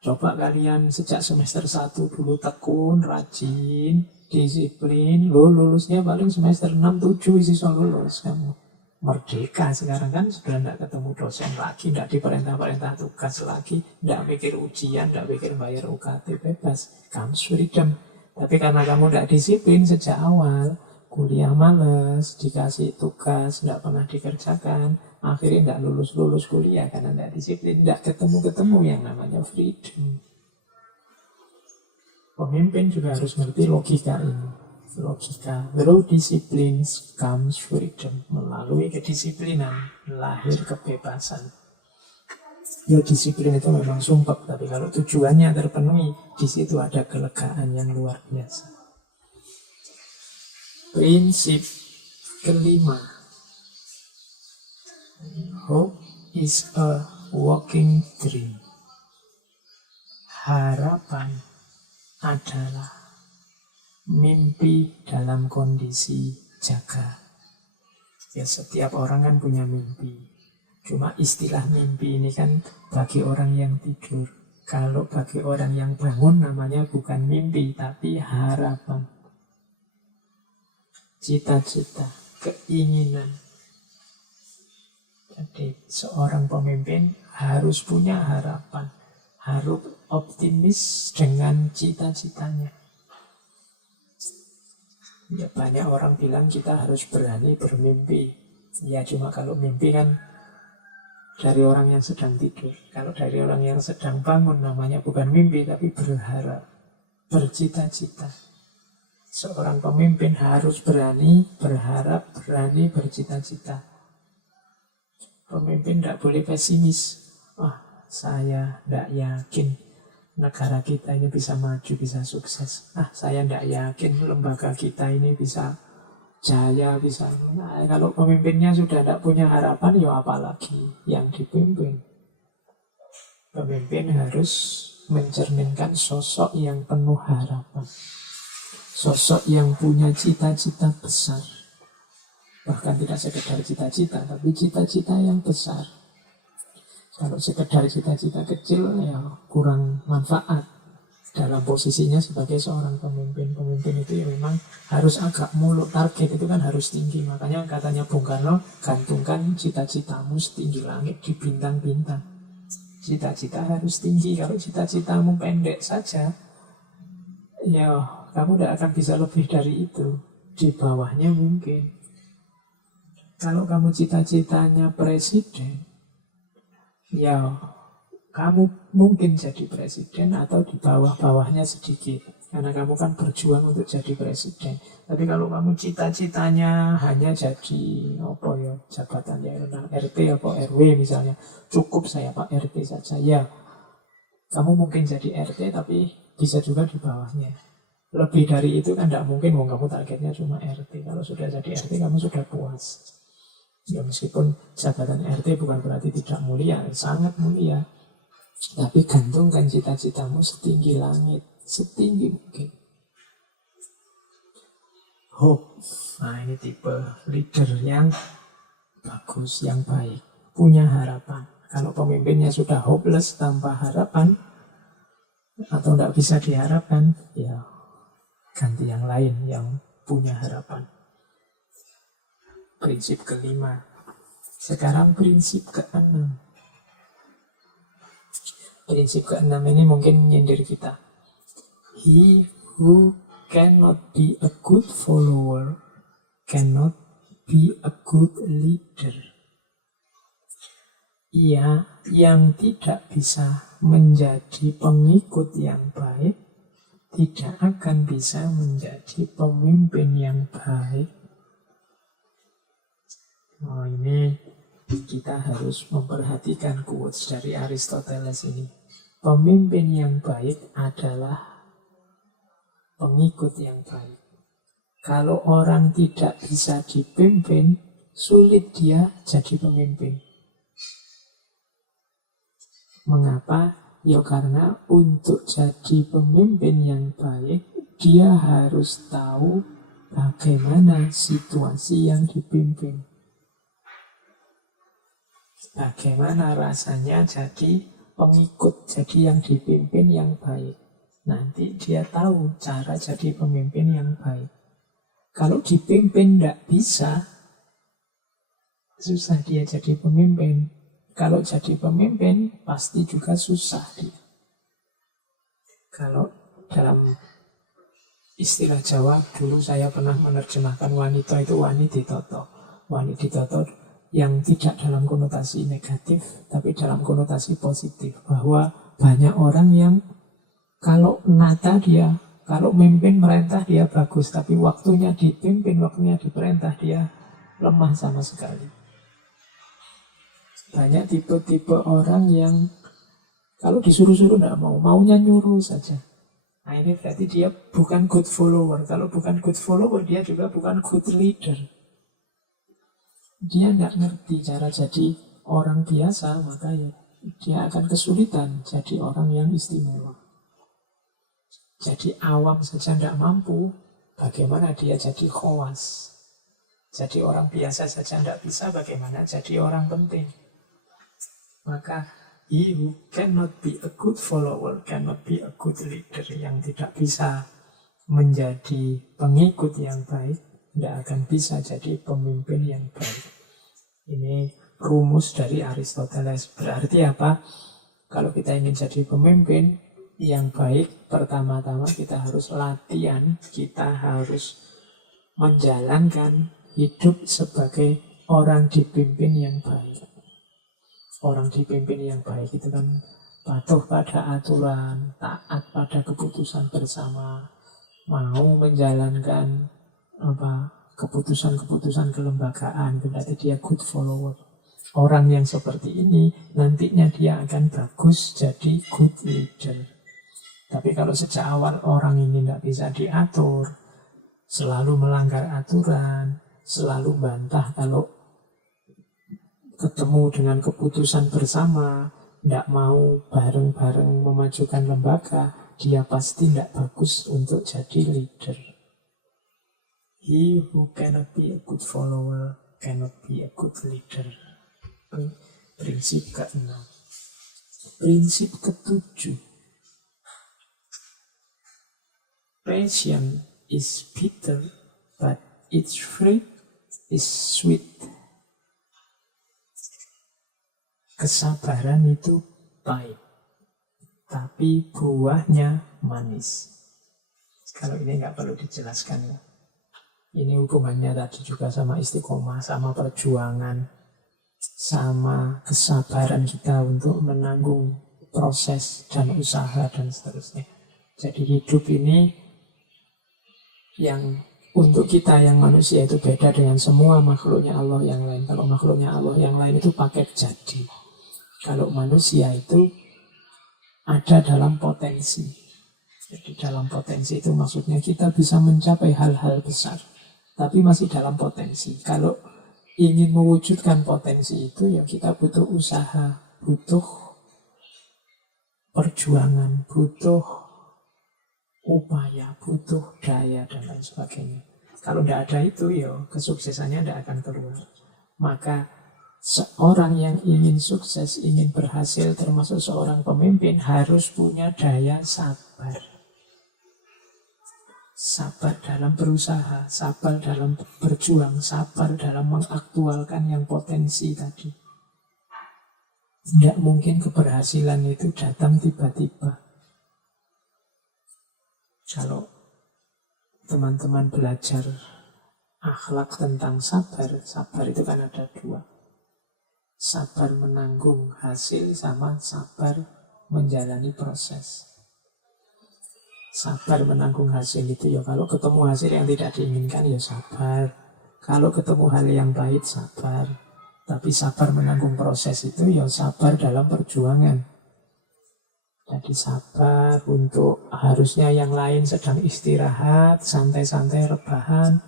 Coba kalian sejak semester 1 dulu tekun, rajin, disiplin, lulusnya paling semester 6-7 isi lulus kamu. Merdeka sekarang kan, sudah tidak ketemu dosen lagi, tidak diperintah-perintah tugas lagi, tidak mikir ujian, tidak mikir bayar UKT, bebas. Kamu freedom. Tapi karena kamu tidak disiplin sejak awal, kuliah males, dikasih tugas, tidak pernah dikerjakan, akhirnya tidak lulus-lulus kuliah karena tidak disiplin, tidak ketemu-ketemu yang namanya freedom. Pemimpin juga harus ngerti logika ini. Logika, through discipline comes freedom. Melalui kedisiplinan, lahir kebebasan. Ya disiplin itu memang sumpah, tapi kalau tujuannya terpenuhi, di situ ada kelegaan yang luar biasa. Prinsip kelima. Hope is a walking dream. Harapan adalah mimpi dalam kondisi jaga. Ya setiap orang kan punya mimpi. Cuma istilah mimpi ini kan bagi orang yang tidur. Kalau bagi orang yang bangun namanya bukan mimpi tapi harapan. Cita-cita, keinginan. Jadi seorang pemimpin harus punya harapan, harus optimis dengan cita-citanya. Ya, banyak orang bilang kita harus berani bermimpi. Ya cuma kalau mimpi kan dari orang yang sedang tidur. Kalau dari orang yang sedang bangun namanya bukan mimpi tapi berharap, bercita-cita. Seorang pemimpin harus berani berharap, berani bercita-cita. Pemimpin tidak boleh pesimis. Wah, saya tidak yakin negara kita ini bisa maju, bisa sukses. Saya tidak yakin lembaga kita ini bisa jaya, bisa. Nah, kalau pemimpinnya sudah tidak punya harapan, ya apalagi yang dipimpin. Pemimpin harus mencerminkan sosok yang penuh harapan. Sosok yang punya cita-cita besar. Bahkan tidak sekedar cita-cita, tapi cita-cita yang besar. Kalau sekedar cita-cita kecil, ya kurang manfaat. Dalam posisinya sebagai seorang pemimpin. Pemimpin itu ya memang harus agak muluk. Target itu kan harus tinggi. Makanya katanya Bung Karno, gantungkan cita-citamu setinggi langit di bintang-bintang. Cita-cita harus tinggi. Kalau cita-citamu pendek saja, ya kamu tidak akan bisa lebih dari itu. Di bawahnya mungkin. Kalau kamu cita-citanya presiden, ya kamu mungkin jadi presiden atau di bawah-bawahnya sedikit. Karena kamu kan berjuang untuk jadi presiden. Tapi kalau kamu cita-citanya hanya jadi jabatan ya RT atau RW misalnya, cukup saya Pak RT saja, ya kamu mungkin jadi RT tapi bisa juga di bawahnya. Lebih dari itu kan tidak mungkin, kamu targetnya cuma RT. Kalau sudah jadi RT kamu sudah puas. Ya meskipun jabatan RT bukan berarti tidak mulia, sangat mulia. Tapi gantungkan cita-citamu setinggi langit, setinggi mungkin. Hope. Nah ini tipe leader yang bagus, yang baik, punya harapan. Kalau pemimpinnya sudah hopeless tanpa harapan atau tidak bisa diharapkan, ya ganti yang lain yang punya harapan. Prinsip kelima. Sekarang prinsip keenam. Prinsip keenam ini mungkin nyindir kita. He who cannot be a good follower cannot be a good leader. Ia yang tidak bisa menjadi pengikut yang baik tidak akan bisa menjadi pemimpin yang baik. Ini kita harus memperhatikan quotes dari Aristoteles ini. Pemimpin yang baik adalah pengikut yang baik. Kalau orang tidak bisa dipimpin, sulit dia jadi pemimpin. Mengapa? Ya karena untuk jadi pemimpin yang baik, dia harus tahu bagaimana situasi yang dipimpin. Bagaimana rasanya jadi pengikut, jadi yang dipimpin yang baik. Nanti dia tahu cara jadi pemimpin yang baik. Kalau dipimpin tidak bisa, susah dia jadi pemimpin. Kalau jadi pemimpin, pasti juga susah dia. Kalau dalam istilah Jawa, dulu saya pernah menerjemahkan wanita itu wanititoto. Wanititoto yang tidak dalam konotasi negatif, tapi dalam konotasi positif. Bahwa banyak orang yang kalau nata dia, kalau memimpin merintah dia bagus, tapi waktunya dipimpin, waktunya diperintah dia lemah sama sekali. Banyak tipe-tipe orang yang kalau disuruh-suruh tidak mau, maunya nyuruh saja. Nah ini berarti dia bukan good follower. Kalau bukan good follower, dia juga bukan good leader. Dia tidak ngerti cara jadi orang biasa, maka ya dia akan kesulitan jadi orang yang istimewa. Jadi awam saja tidak mampu, bagaimana dia jadi khawas? Jadi orang biasa saja tidak bisa, bagaimana jadi orang penting? Maka he who cannot be a good follower cannot be a good leader. Yang tidak bisa menjadi pengikut yang baik tidak akan bisa jadi pemimpin yang baik. Ini rumus dari Aristoteles. Berarti apa? Kalau kita ingin jadi pemimpin yang baik, pertama-tama kita harus latihan, kita harus menjalankan hidup sebagai orang dipimpin yang baik. Orang dipimpin yang baik itu kan patuh pada aturan, taat pada keputusan bersama, mau menjalankan keputusan-keputusan kelembagaan, berarti dia good follower. Orang yang seperti ini nantinya dia akan bagus jadi good leader. Tapi kalau sejak awal orang ini tidak bisa diatur, selalu melanggar aturan, selalu bantah kalau ketemu dengan keputusan bersama, tidak mau bareng-bareng memajukan lembaga, dia pasti tidak bagus untuk jadi leader. He who cannot be a good follower cannot be a good leader. Prinsip ke-6. Prinsip ke-7. Patience is bitter, but its fruit is sweet. Kesabaran itu pahit, tapi buahnya manis. Kalau ini nggak perlu dijelaskan ya. Ini hubungannya tadi juga sama istiqomah, sama perjuangan, sama kesabaran kita untuk menanggung proses dan usaha dan seterusnya. Jadi hidup ini yang untuk kita yang manusia itu beda dengan semua makhluknya Allah yang lain. Kalau makhluknya Allah yang lain itu paket jadi. Kalau manusia itu ada dalam potensi. Jadi dalam potensi itu maksudnya kita bisa mencapai hal-hal besar, tapi masih dalam potensi. Kalau ingin mewujudkan potensi itu ya kita butuh usaha, butuh perjuangan, butuh upaya, butuh daya dan lain sebagainya. Kalau tidak ada itu ya kesuksesannya tidak akan keluar. Maka seorang yang ingin sukses, ingin berhasil, termasuk seorang pemimpin, harus punya daya sabar. Sabar dalam berusaha, sabar dalam berjuang, sabar dalam mengaktualkan yang potensi tadi. Tidak mungkin keberhasilan itu datang tiba-tiba. Kalau teman-teman belajar akhlak tentang sabar, sabar itu kan ada dua. Sabar menanggung hasil sama sabar menjalani proses. Sabar menanggung hasil itu ya kalau ketemu hasil yang tidak diinginkan ya sabar. Kalau ketemu hal yang baik sabar. Tapi sabar menanggung proses itu ya sabar dalam perjuangan. Jadi sabar untuk harusnya yang lain sedang istirahat, santai-santai rebahan,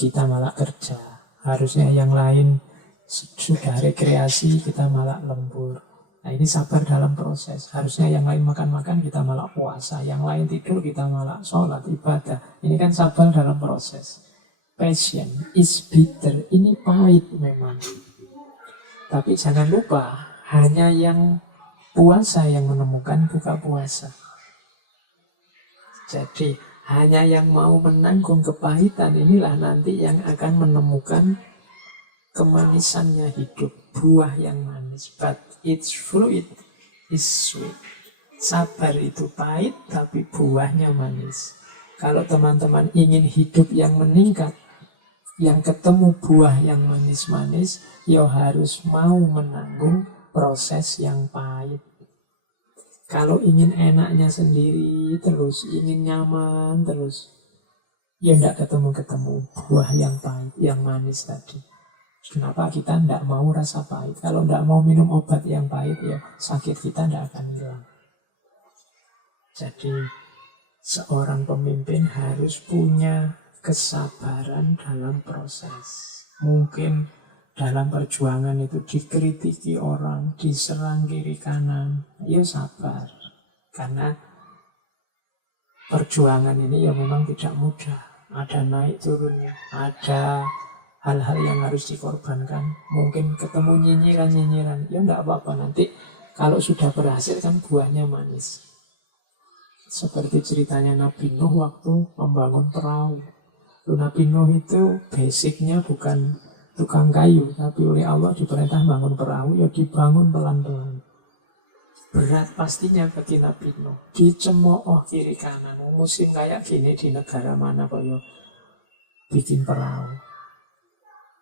kita malah kerja. Harusnya yang lain sudah rekreasi, kita malah lembur. Nah ini sabar dalam proses. Harusnya yang lain makan-makan, kita malah puasa. Yang lain tidur, kita malah sholat, ibadah. Ini kan sabar dalam proses. Patience is bitter. Ini pahit memang. Tapi jangan lupa, hanya yang puasa yang menemukan buka puasa. Jadi hanya yang mau menanggung kepahitan inilah nanti yang akan menemukan kemanisannya hidup, buah yang manis. But its fruit is sweet. Sabar itu pahit tapi buahnya manis. Kalau teman-teman ingin hidup yang meningkat, yang ketemu buah yang manis-manis, ya harus mau menanggung proses yang pahit. Kalau ingin enaknya sendiri terus, ingin nyaman terus, ya tidak ketemu-ketemu buah yang pahit, yang manis tadi. Kenapa kita tidak mau rasa pahit? Kalau tidak mau minum obat yang pahit, ya sakit kita tidak akan hilang. Jadi seorang pemimpin harus punya kesabaran dalam proses. Mungkin dalam perjuangan itu dikritiki orang, diserang kiri kanan, ya sabar. Karena perjuangan ini ya memang tidak mudah. Ada naik turunnya, ada hal-hal yang harus dikorbankan. Mungkin ketemu nyinyiran-nyinyiran, ya enggak apa-apa. Nanti kalau sudah berhasil kan buahnya manis. Seperti ceritanya Nabi Nuh waktu membangun perahu. Nabi Nuh itu basicnya bukan tukang kayu, tapi oleh Allah diperintah bangun perahu, ya dibangun pelan-pelan. Berat pastinya bagi Nabi Nuh. Dicemooh kiri kanan. Musim kayak gini di negara mana kok ya bikin perahu.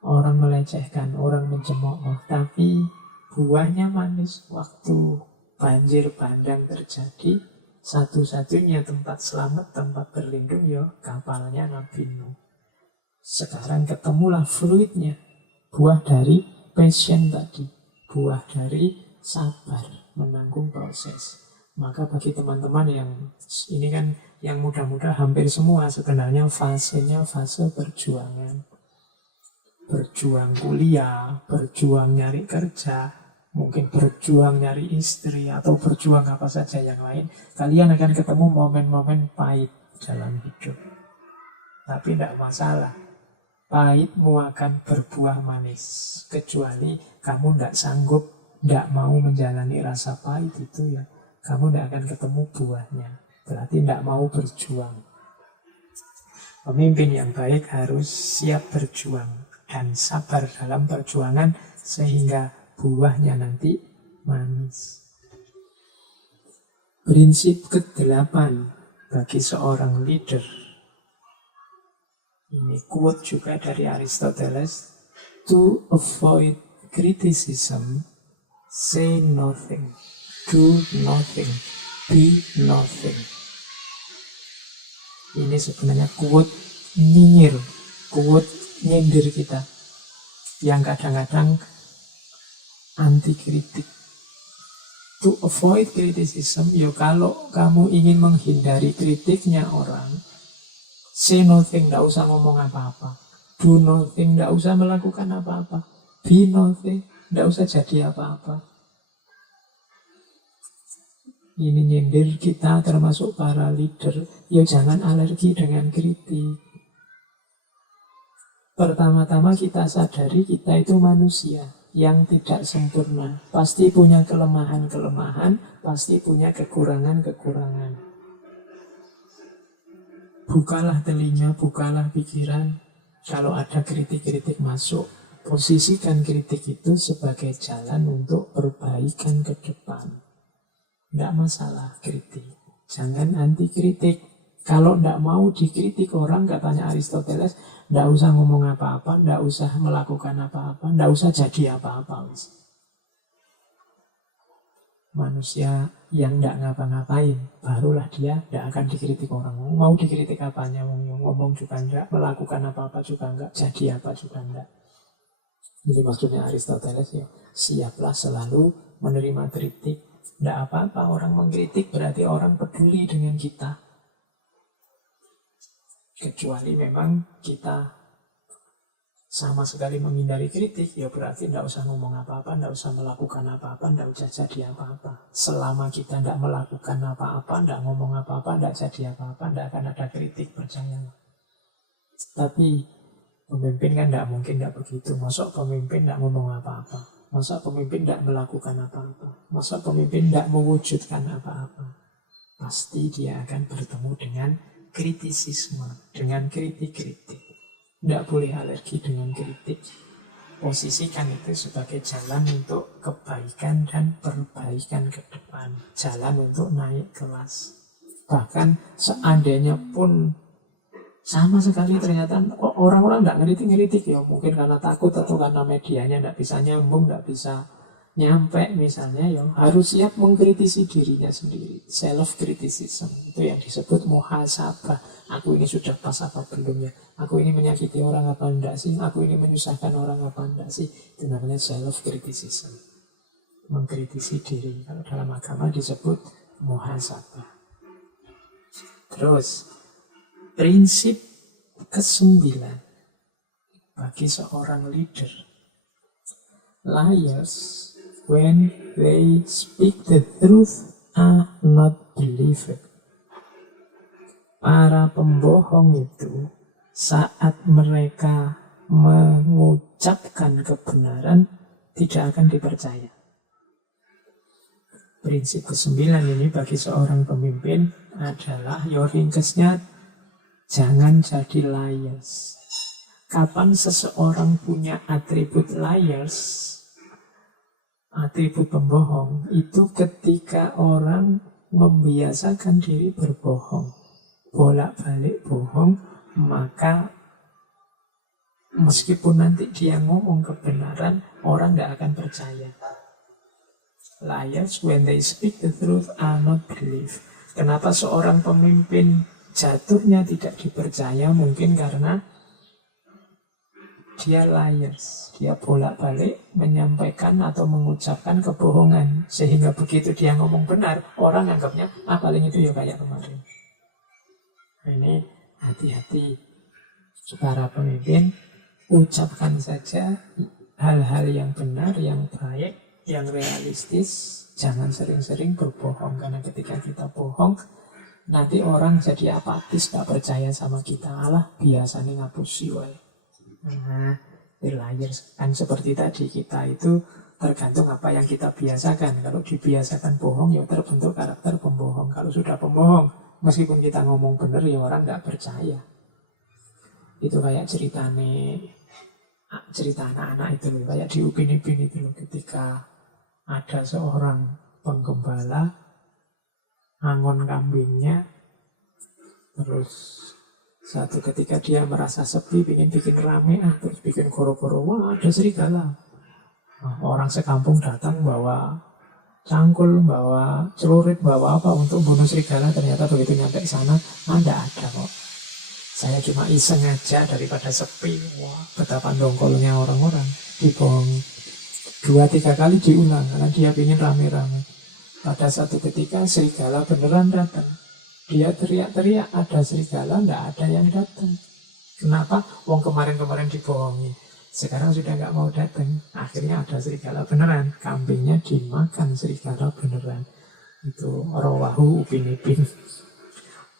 Orang melecehkan, orang mencemooh, tapi buahnya manis. Waktu banjir bandang terjadi, satu-satunya tempat selamat, tempat berlindung ya kapalnya Nabi Nuh. Sekarang ketemulah fruitnya, buah dari passion tadi, buah dari sabar, menanggung proses. Maka bagi teman-teman yang ini kan yang muda-muda hampir semua sebenarnya fasenya fase perjuangan. Berjuang kuliah, berjuang nyari kerja, mungkin berjuang nyari istri, atau berjuang apa saja yang lain. Kalian akan ketemu momen-momen pahit dalam hidup. Tapi tidak masalah. Pahitmu akan berbuah manis. Kecuali kamu tidak sanggup, tidak mau menjalani rasa pahit itu, ya kamu tidak akan ketemu buahnya. Berarti tidak mau berjuang. Pemimpin yang baik harus siap berjuang dan sabar dalam perjuangan sehingga buahnya nanti manis. Prinsip ke-8 bagi seorang leader. Ini quote juga dari Aristoteles. To avoid criticism, say nothing, do nothing, be nothing. Ini sebenarnya quote nyinyir, quote nyindir kita, yang kadang-kadang anti kritik. To avoid criticism, ya kalau kamu ingin menghindari kritiknya orang, say nothing, tidak usah ngomong apa-apa. Do nothing, tidak usah melakukan apa-apa. Be nothing, tidak usah jadi apa-apa. Ini nyindir kita termasuk para leader. Ya jangan alergi dengan kritik. Pertama-tama kita sadari kita itu manusia yang tidak sempurna. Pasti punya kelemahan-kelemahan, pasti punya kekurangan-kekurangan. Bukalah telinga, bukalah pikiran. Kalau ada kritik-kritik masuk, posisikan kritik itu sebagai jalan untuk perbaikan ke depan. Tidak masalah kritik. Jangan anti kritik. Kalau tidak mau dikritik orang, katanya Aristoteles, tidak usah ngomong apa-apa, tidak usah melakukan apa-apa, tidak usah jadi apa-apa. Manusia yang tidak ngapa-ngapain, barulah dia tidak akan dikritik orang. Mau dikritik apanya, ngomong juga enggak, melakukan apa-apa juga enggak, jadi apa juga enggak. Jadi maksudnya Aristoteles, ya siaplah selalu menerima kritik. Tidak apa-apa orang mengkritik, berarti orang peduli dengan kita. Kecuali memang kita sama sekali menghindari kritik, ya berarti tidak usah ngomong apa-apa, tidak usah melakukan apa-apa, tidak usah jadi apa-apa. Selama kita tidak melakukan apa-apa, tidak ngomong apa-apa, tidak jadi apa-apa, tidak akan ada kritik, percaya. Tapi pemimpin kan tidak mungkin tidak begitu. Masa pemimpin tidak ngomong apa-apa? Masa pemimpin tidak melakukan apa-apa? Masa pemimpin tidak mewujudkan apa-apa? Pasti dia akan bertemu dengan kritisisme, dengan kritik-kritik. Tidak boleh alergi dengan kritik. Posisikan itu sebagai jalan untuk kebaikan dan perbaikan ke depan. Jalan untuk naik kelas. Bahkan seandainya pun sama sekali ternyata orang-orang tidak ngeritik-ngeritik, ya mungkin karena takut atau karena medianya tidak bisa nyambung, tidak bisa nyampe misalnya, ya harus siap mengkritisi dirinya sendiri. Self-criticism itu yang disebut muhasabah. Aku ini sudah pas apa belum ya? Aku ini menyakiti orang apa enggak sih? Aku ini menyusahkan orang apa enggak sih? Itu namanya self-criticism, mengkritisi diri. Kalau dalam agama disebut muhasabah. Terus prinsip ke-9 bagi seorang leader. Liars, when they speak the truth, are not believed. Para pembohong itu saat mereka mengucapkan kebenaran tidak akan dipercaya. Prinsip ke-9 ini bagi seorang pemimpin adalah, ringkesnya, jangan jadi liars. Kapan seseorang punya atribut liars, atribut pembohong, itu ketika orang membiasakan diri berbohong, bolak-balik bohong, maka meskipun nanti dia ngomong kebenaran, orang tidak akan percaya. Liars, when they speak the truth, are not believed. Kenapa seorang pemimpin jatuhnya tidak dipercaya? Mungkin karena dia liars. Dia bolak-balik menyampaikan atau mengucapkan kebohongan. Sehingga begitu dia ngomong benar, orang anggapnya, paling itu ya kayak kemarin. Ini hati-hati. Para pemimpin, ucapkan saja hal-hal yang benar, yang baik, yang realistis. Jangan sering-sering berbohong, karena ketika kita bohong nanti orang jadi apatis, gak percaya sama kita. Alah, biasanya ngapusi wae. Nah, liars kan seperti tadi, kita itu tergantung apa yang kita biasakan. Kalau dibiasakan bohong, ya terbentuk karakter pembohong. Kalau sudah pembohong, meskipun kita ngomong benar, ya orang gak percaya. Itu kayak cerita anak-anak itu loh, kayak di Upin Ipin itu loh, ketika ada seorang penggembala angon kambingnya, terus satu ketika dia merasa sepi, ingin bikin rame, terus bikin koro-koro, wah ada serigala. Nah, orang sekampung datang bawa cangkul, bawa celurit, bawa apa untuk bunuh serigala. Ternyata begitu nyampe sana, tidak ada kok. Saya cuma iseng aja daripada sepi. Wah, betapa dongkolnya orang-orang. Dibohongi 2-3 kali diulang karena dia ingin rame-rame. Pada satu ketika serigala beneran datang. Dia teriak-teriak, ada serigala, tidak ada yang datang. Kenapa? Wong kemarin-kemarin dibohongi, sekarang sudah nggak mau datang. Akhirnya ada serigala beneran. Kambingnya dimakan serigala beneran. Itu rawahu Upin Ipin.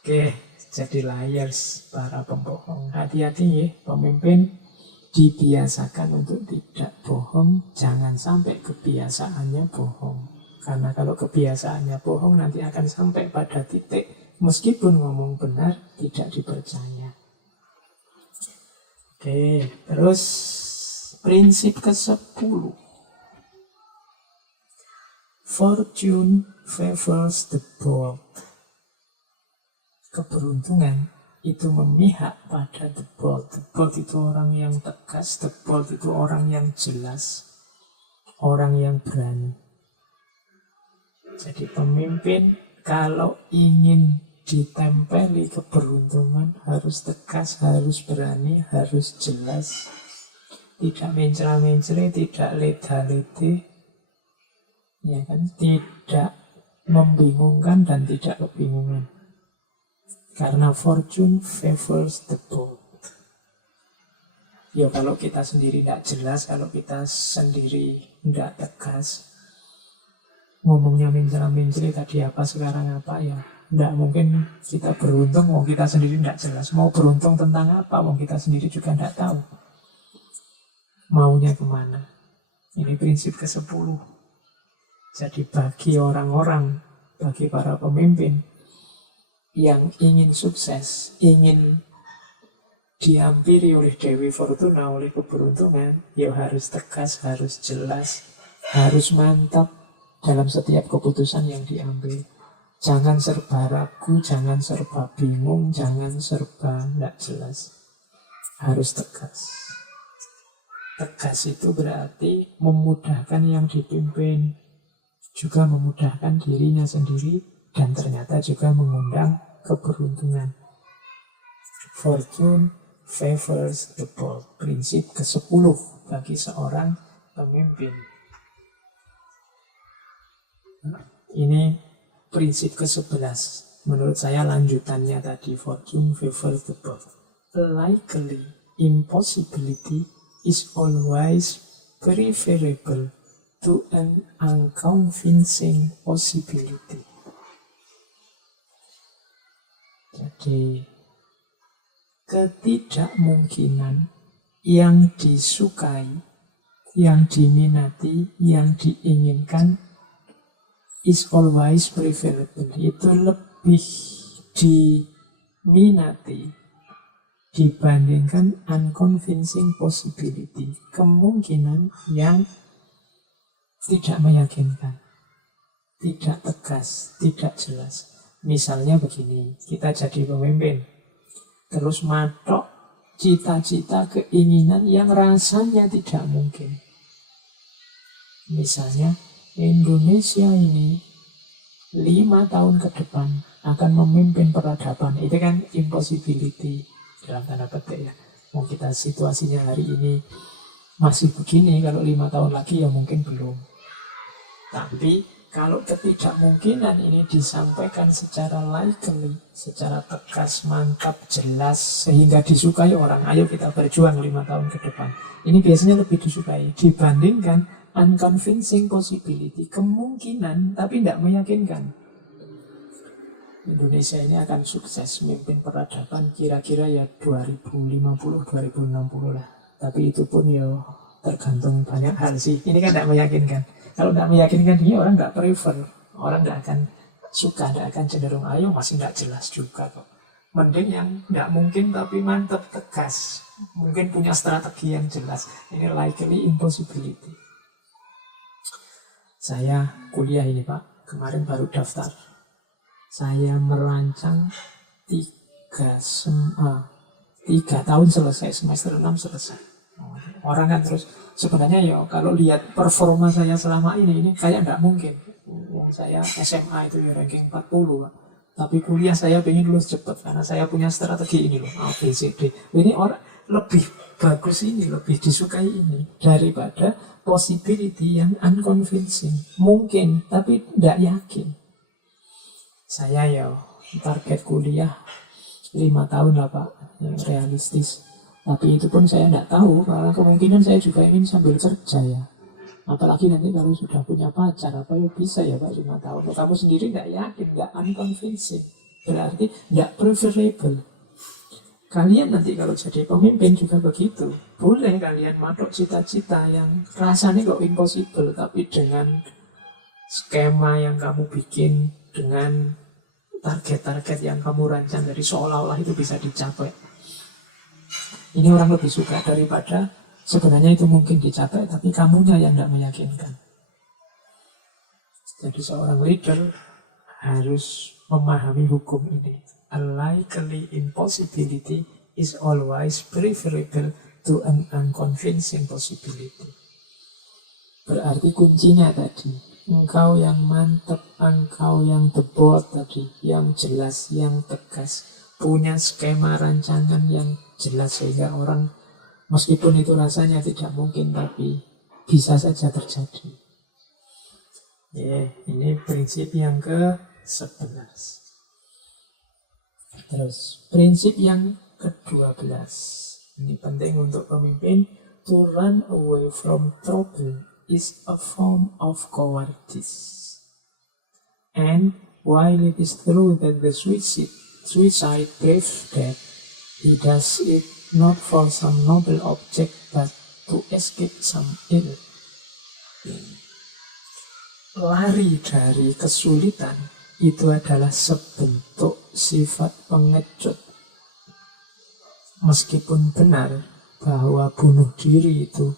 Oke, jadi liars, para pembohong. Hati-hati ya, pemimpin. Dibiasakan untuk tidak bohong, jangan sampai kebiasaannya bohong. Karena kalau kebiasaannya bohong, nanti akan sampai pada titik meskipun ngomong benar, tidak dipercaya. Oke, terus prinsip ke-10. Fortune favors the bold. Keberuntungan itu memihak pada the bold. The bold itu orang yang tegas, the bold itu orang yang jelas, orang yang berani. Jadi pemimpin kalau ingin ditempeli keberuntungan harus tegas, harus berani, harus jelas. Tidak mencela-mencela, tidak leda-lede, ya kan? Tidak membingungkan dan tidak kebingungan. Karena fortune favors the bold. Ya kalau kita sendiri tidak jelas, kalau kita sendiri tidak tegas, ngomongnya mencela-mencela tadi apa, sekarang apa, ya tidak mungkin kita beruntung. Wong kita sendiri tidak jelas. Mau beruntung tentang apa, wong kita sendiri juga tidak tahu maunya kemana. Ini prinsip ke-10. Jadi bagi orang-orang, bagi para pemimpin yang ingin sukses, ingin dihampiri oleh Dewi Fortuna, oleh keberuntungan, ya harus tegas, harus jelas, harus mantap dalam setiap keputusan yang diambil. Jangan serba ragu, jangan serba bingung, jangan serba tidak jelas. Harus tegas. Tegas itu berarti memudahkan yang dipimpin, juga memudahkan dirinya sendiri, dan ternyata juga mengundang keberuntungan. Fortune favors the bold. Prinsip ke-10 bagi seorang pemimpin. Ini prinsip ke-11. Menurut saya lanjutannya tadi, fortune favors the bold. Likely impossibility is always preferable to an unconvincing possibility. Jadi ketidakmungkinan yang disukai, yang diminati, yang diinginkan is always preferable. Itu lebih diminati, dibandingkan unconvincing possibility, kemungkinan yang tidak meyakinkan, tidak tegas, tidak jelas. Misalnya begini, kita jadi pemimpin, terus matok cita-cita, keinginan yang rasanya tidak mungkin. Misalnya, Indonesia ini 5 tahun ke depan akan memimpin peradaban. Itu kan impossibility dalam tanda petik ya. Mau kita situasinya hari ini masih begini, kalau 5 tahun lagi ya mungkin belum. Tapi kalau ketidakmungkinan ini disampaikan secara likely, secara tegas, mantap, jelas, sehingga disukai orang, ayo kita berjuang 5 tahun ke depan. Ini biasanya lebih disukai dibandingkan unconvincing possibility, kemungkinan tapi tidak meyakinkan. Indonesia ini akan sukses memimpin peradaban kira-kira ya 2050-2060 lah. Tapi itu pun ya tergantung banyak hal sih. Ini kan tidak meyakinkan. Kalau tidak meyakinkan ini orang tidak prefer, orang tidak akan suka, tidak akan cenderung. Ayo masih tidak jelas juga kok. Mending yang tidak mungkin tapi mantap, tegas. Mungkin punya strategi yang jelas. Ini likely impossibility. Saya kuliah ini Pak, kemarin baru daftar. Saya merancang 3 tahun selesai, semester 6 selesai. Orang kan terus, sebenarnya ya kalau lihat performa saya selama ini kayak tidak mungkin. Saya SMA itu ya ranking 40 Pak. Tapi kuliah saya pengen lulus cepat karena saya punya strategi ini loh, A, B, C, D. Ini orang lebih bagus ini, lebih disukai ini daripada possibility yang unconvincing. Mungkin, tapi tidak yakin. Saya ya target kuliah 5 tahun lah Pak, yang realistis. Tapi itu pun saya tidak tahu, karena kemungkinan saya juga ingin sambil kerja ya. Apalagi nanti kalau sudah punya pacar, apa ya bisa ya Pak 5 tahun. Kamu sendiri tidak yakin, tidak unconvincing. Berarti tidak preferable. Kalian nanti kalau jadi pemimpin juga begitu. Boleh kalian matok cita-cita yang rasanya kok impossible, tapi dengan skema yang kamu bikin, dengan target-target yang kamu rancang dari seolah-olah itu bisa dicapai. Ini orang lebih suka daripada sebenarnya itu mungkin dicapai tapi kamunya yang tidak meyakinkan. Jadi seorang leader harus memahami hukum ini. A likely impossibility is always preferable to an unconvincing possibility. Berarti kuncinya tadi, engkau yang mantap, engkau yang debot tadi, yang jelas, yang tegas, punya skema rancangan yang jelas sehingga orang meskipun itu rasanya tidak mungkin tapi bisa saja terjadi. Ini prinsip yang ke-11. Terus prinsip yang ke-12. Ini penting untuk pemimpin. To run away from trouble is a form of cowardice. And while it is true that the suicide craves death, he does it not for some noble object but to escape some ill. Lari dari kesulitan itu adalah sebentuk sifat pengecut. Meskipun benar bahwa bunuh diri itu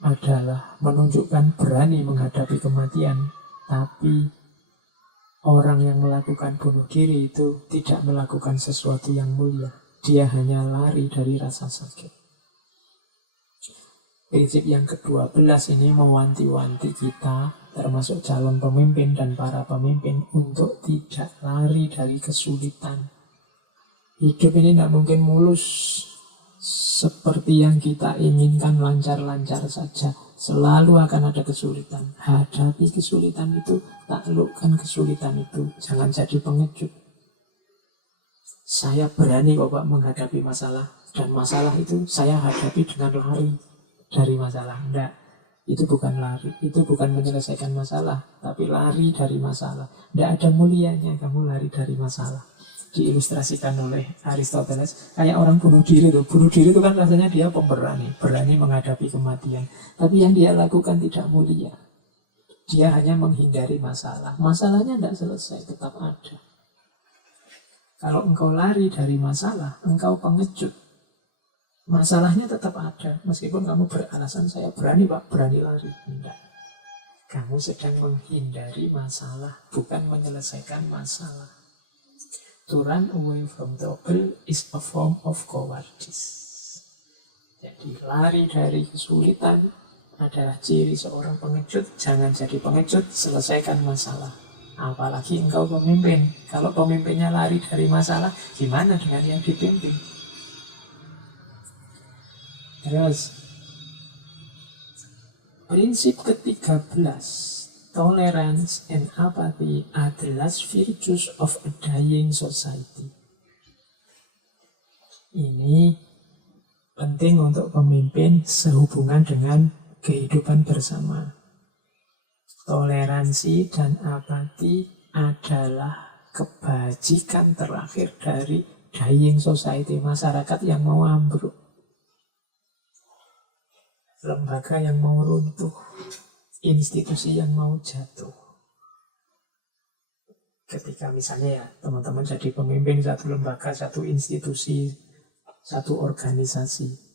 adalah menunjukkan berani menghadapi kematian, tapi orang yang melakukan bunuh diri itu tidak melakukan sesuatu yang mulia. Dia hanya lari dari rasa sakit. Prinsip yang ke-12 ini mewanti-wanti kita, termasuk calon pemimpin dan para pemimpin, untuk tidak lari dari kesulitan. Hidup ini tidak mungkin mulus seperti yang kita inginkan lancar-lancar saja. Selalu akan ada kesulitan. Hadapi kesulitan itu, taklukkan kesulitan itu. Jangan jadi pengecut. Saya berani kok Pak menghadapi masalah. Dan masalah itu saya hadapi dengan lari dari masalah. Enggak, itu bukan lari. Itu bukan menyelesaikan masalah, tapi lari dari masalah. Enggak ada mulianya kamu lari dari masalah. Diilustrasikan oleh Aristoteles kayak orang bunuh diri tuh. Bunuh diri itu kan rasanya dia pemberani, berani menghadapi kematian. Tapi yang dia lakukan tidak mulia. Dia hanya menghindari masalah. Masalahnya tidak selesai, tetap ada. Kalau engkau lari dari masalah, engkau pengecut. Masalahnya tetap ada, meskipun kamu beralasan saya berani Pak, berani lari. Tidak. Kamu sedang menghindari masalah, bukan menyelesaikan masalah. To run away from trouble is a form of cowardice. Jadi lari dari kesulitan adalah ciri seorang pengecut. Jangan jadi pengecut, selesaikan masalah. Apalagi engkau pemimpin. Kalau pemimpinnya lari dari masalah, gimana dengan yang dipimpin? Terus, prinsip ke-13, tolerance and apathy are the last virtues of a dying society. Ini penting untuk pemimpin sehubungan dengan kehidupan bersama. Toleransi dan apati adalah kebajikan terakhir dari dying society, masyarakat yang mau ambruk, lembaga yang mau runtuh, institusi yang mau jatuh. Ketika misalnya ya teman-teman jadi pemimpin satu lembaga, satu institusi, satu organisasi,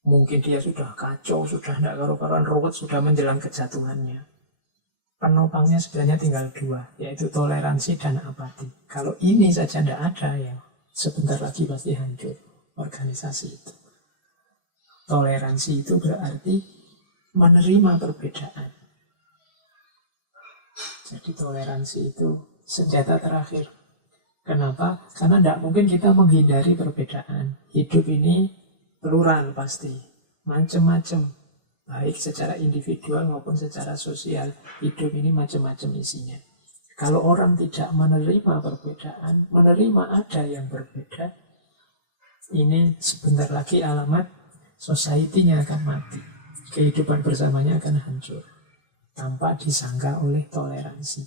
mungkin dia sudah kacau, sudah tidak karu-karuan, ruwet, sudah menjelang kejatuhannya. Penopangnya sebenarnya tinggal dua, yaitu toleransi dan apati. Kalau ini saja tidak ada, ya sebentar lagi pasti hancur organisasi itu. Toleransi itu berarti menerima perbedaan. Jadi toleransi itu senjata terakhir. Kenapa? Karena tidak mungkin kita menghindari perbedaan. Hidup ini plural pasti, macam-macam, baik secara individual maupun secara sosial. Hidup ini macam-macam isinya. Kalau orang tidak menerima perbedaan, menerima ada yang berbeda, ini sebentar lagi alamat society-nya akan mati. Kehidupan bersamanya akan hancur tanpa disangka oleh toleransi.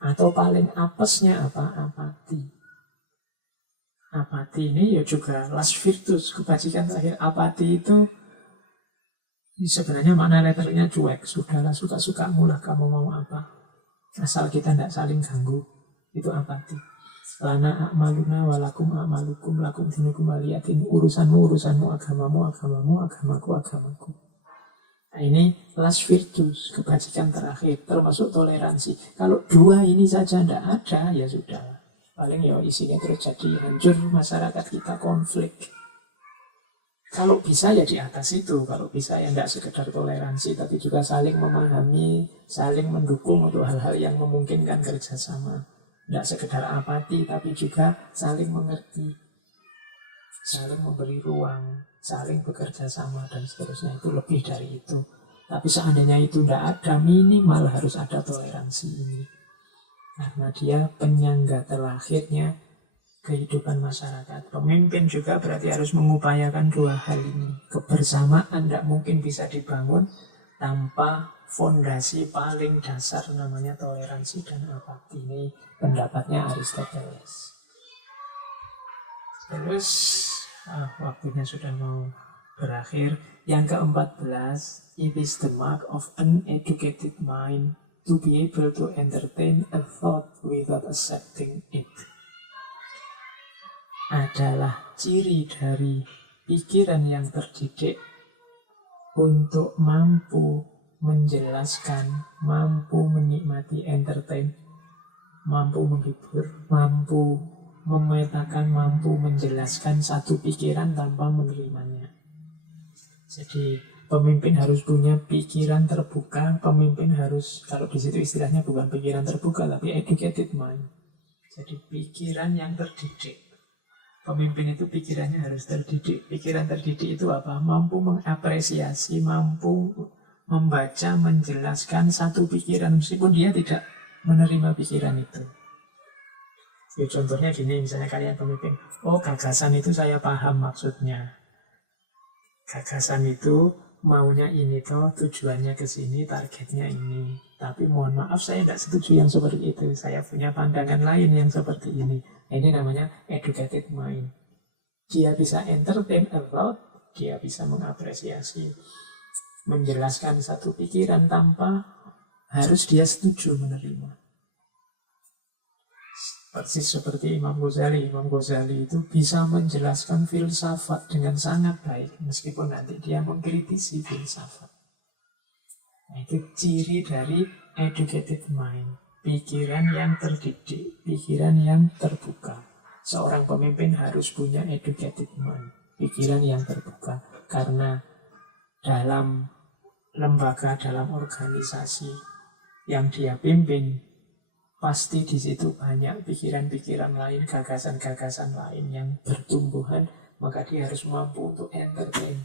Atau paling apesnya apa? Apati. Apati ini ya juga last virtus, kebajikan terakhir. Apati itu sebenarnya makna letternya cuek. Sudahlah, suka-sukamu lah kamu mau apa. Asal kita tidak saling ganggu. Itu apati. Lana a'maluna walakum a'malukum lakum dinukum waliyatin. Urusanmu, agamaku. Nah, ini last virtus, kebajikan terakhir, termasuk toleransi. Kalau dua ini saja tidak ada, ya sudah. Paling ya isinya terjadi hancur masyarakat kita, konflik. Kalau bisa ya di atas itu, kalau bisa ya tidak sekedar toleransi, tapi juga saling memahami, saling mendukung untuk hal-hal yang memungkinkan kerjasama. Tidak sekedar apati, tapi juga saling mengerti, saling memberi ruang, saling bekerja sama, dan seterusnya. Itu lebih dari itu. Tapi seandainya itu tidak ada, minimal harus ada toleransi ini. Karena dia penyangga terakhirnya kehidupan masyarakat. Pemimpin juga berarti harus mengupayakan dua hal ini. Kebersamaan tidak mungkin bisa dibangun tanpa fondasi paling dasar namanya toleransi dan apati. Ini pendapatnya Aristoteles. Terus waktunya sudah mau berakhir. Yang ke-14, it is the mark of uneducated mind to be able to entertain a thought without accepting it. Adalah ciri dari pikiran yang terdidik untuk mampu menjelaskan, mampu menikmati, entertain, mampu menghibur, mampu memetakan, mampu menjelaskan satu pikiran tanpa menerimanya. Jadi pemimpin harus punya pikiran terbuka. Pemimpin harus, kalau di situ istilahnya bukan pikiran terbuka, tapi educated mind. Jadi pikiran yang terdidik. Pemimpin itu pikirannya harus terdidik. Pikiran terdidik itu apa? Mampu mengapresiasi, mampu membaca, menjelaskan satu pikiran meskipun dia tidak menerima pikiran itu. Ya, contohnya gini, misalnya kalian pemimpin, oh gagasan itu saya paham maksudnya. Gagasan itu maunya ini toh, tujuannya ke sini, targetnya ini. Tapi mohon maaf saya tidak setuju yang seperti itu. Saya punya pandangan lain yang seperti ini. Ini namanya educated mind. Dia bisa entertain a lot, dia bisa mengapresiasi, menjelaskan satu pikiran tanpa harus dia setuju menerima. Persis seperti Imam Ghazali. Imam Ghazali itu bisa menjelaskan filsafat dengan sangat baik, meskipun nanti dia mengkritisi filsafat. Nah, itu ciri dari educated mind. Pikiran yang terdidik, pikiran yang terbuka. Seorang pemimpin harus punya educated mind, pikiran yang terbuka. Karena dalam lembaga, dalam organisasi yang dia pimpin, pasti di situ banyak pikiran-pikiran lain, gagasan-gagasan lain yang bertumbuhan, maka dia harus mampu untuk entertain,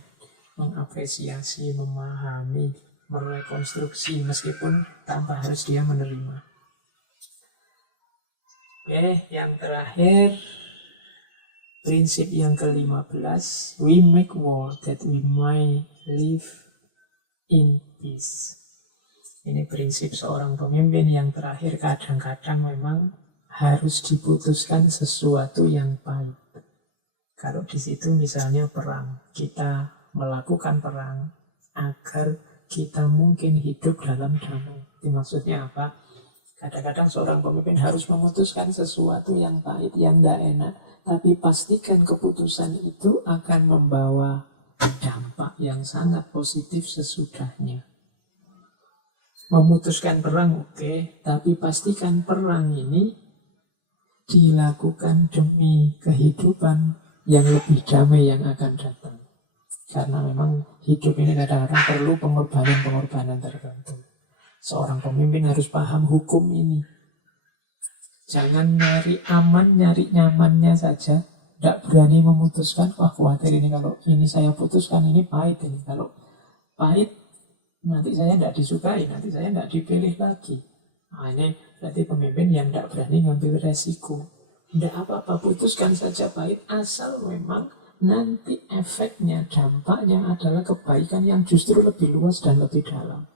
mengapresiasi, memahami, merekonstruksi, meskipun tanpa harus dia menerima. Oke, yang terakhir, prinsip yang ke-15, we make war that we might live in peace. Ini prinsip seorang pemimpin yang terakhir. Kadang-kadang memang harus diputuskan sesuatu yang pahit. Kalau di situ misalnya perang, kita melakukan perang agar kita mungkin hidup dalam damai. Itu maksudnya apa? Kadang-kadang seorang pemimpin harus memutuskan sesuatu yang pahit, yang tidak enak, tapi pastikan keputusan itu akan membawa dampak yang sangat positif sesudahnya. Memutuskan perang oke, tapi pastikan perang ini dilakukan demi kehidupan yang lebih damai yang akan datang. Karena memang hidup ini kadang-kadang perlu pengorbanan-pengorbanan tertentu. Seorang pemimpin harus paham hukum ini. Jangan nyari aman, nyari nyamannya saja. Tidak berani memutuskan, wah khawatir ini kalau ini saya putuskan, ini pahit ini. Kalau pahit, nanti saya tidak disukai, nanti saya tidak dipilih lagi. Nah, ini berarti pemimpin yang tidak berani ngambil resiko. Tidak apa-apa, putuskan saja pahit, asal memang nanti efeknya, dampaknya adalah kebaikan yang justru lebih luas dan lebih dalam.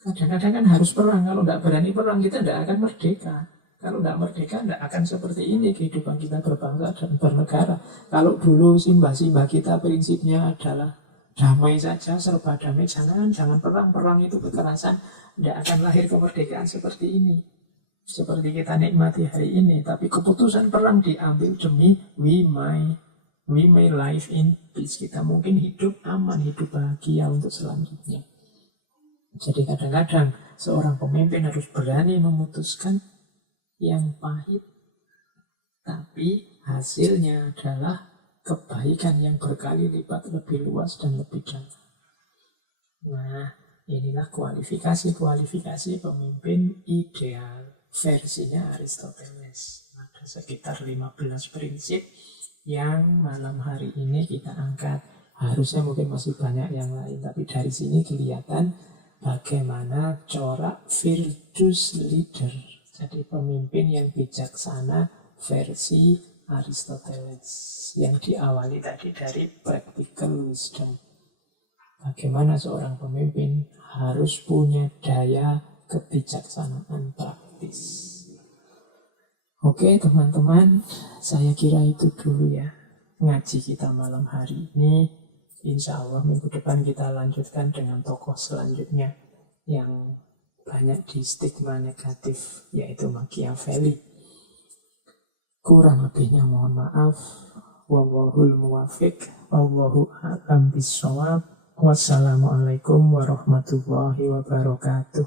Kadang-kadang kan harus perang. Kalau tidak berani perang, kita tidak akan merdeka. Kalau tidak merdeka, tidak akan seperti ini kehidupan kita berbangsa dan bernegara. Kalau dulu simbah-simbah kita prinsipnya adalah damai saja, serba damai, jangan perang. Perang itu kekerasan, tidak akan lahir kemerdekaan seperti ini. Seperti kita nikmati hari ini. Tapi keputusan perang diambil demi we may live in peace. Kita mungkin hidup aman, hidup bahagia untuk selanjutnya. Jadi kadang-kadang seorang pemimpin harus berani memutuskan yang pahit, tapi hasilnya adalah kebaikan yang berkali lipat lebih luas dan lebih dalam. Nah, inilah kualifikasi pemimpin ideal versinya Aristoteles. Ada sekitar 15 prinsip yang malam hari ini kita angkat. Harusnya mungkin masih banyak yang lain, tapi dari sini kelihatan bagaimana corak virtuous leader. Jadi pemimpin yang bijaksana versi Aristoteles yang diawali tadi dari practical wisdom. Bagaimana seorang pemimpin harus punya daya kebijaksanaan praktis. Oke teman-teman, saya kira itu dulu ya ngaji kita malam hari ini. Insya Allah minggu depan kita lanjutkan dengan tokoh selanjutnya yang banyak di stigma negatif, yaitu Machiavelli. Kurang lebihnya mohon maaf. Wallahul muwafiq, wallahu a'lam bishawab. Wassalamualaikum warahmatullahi wabarakatuh.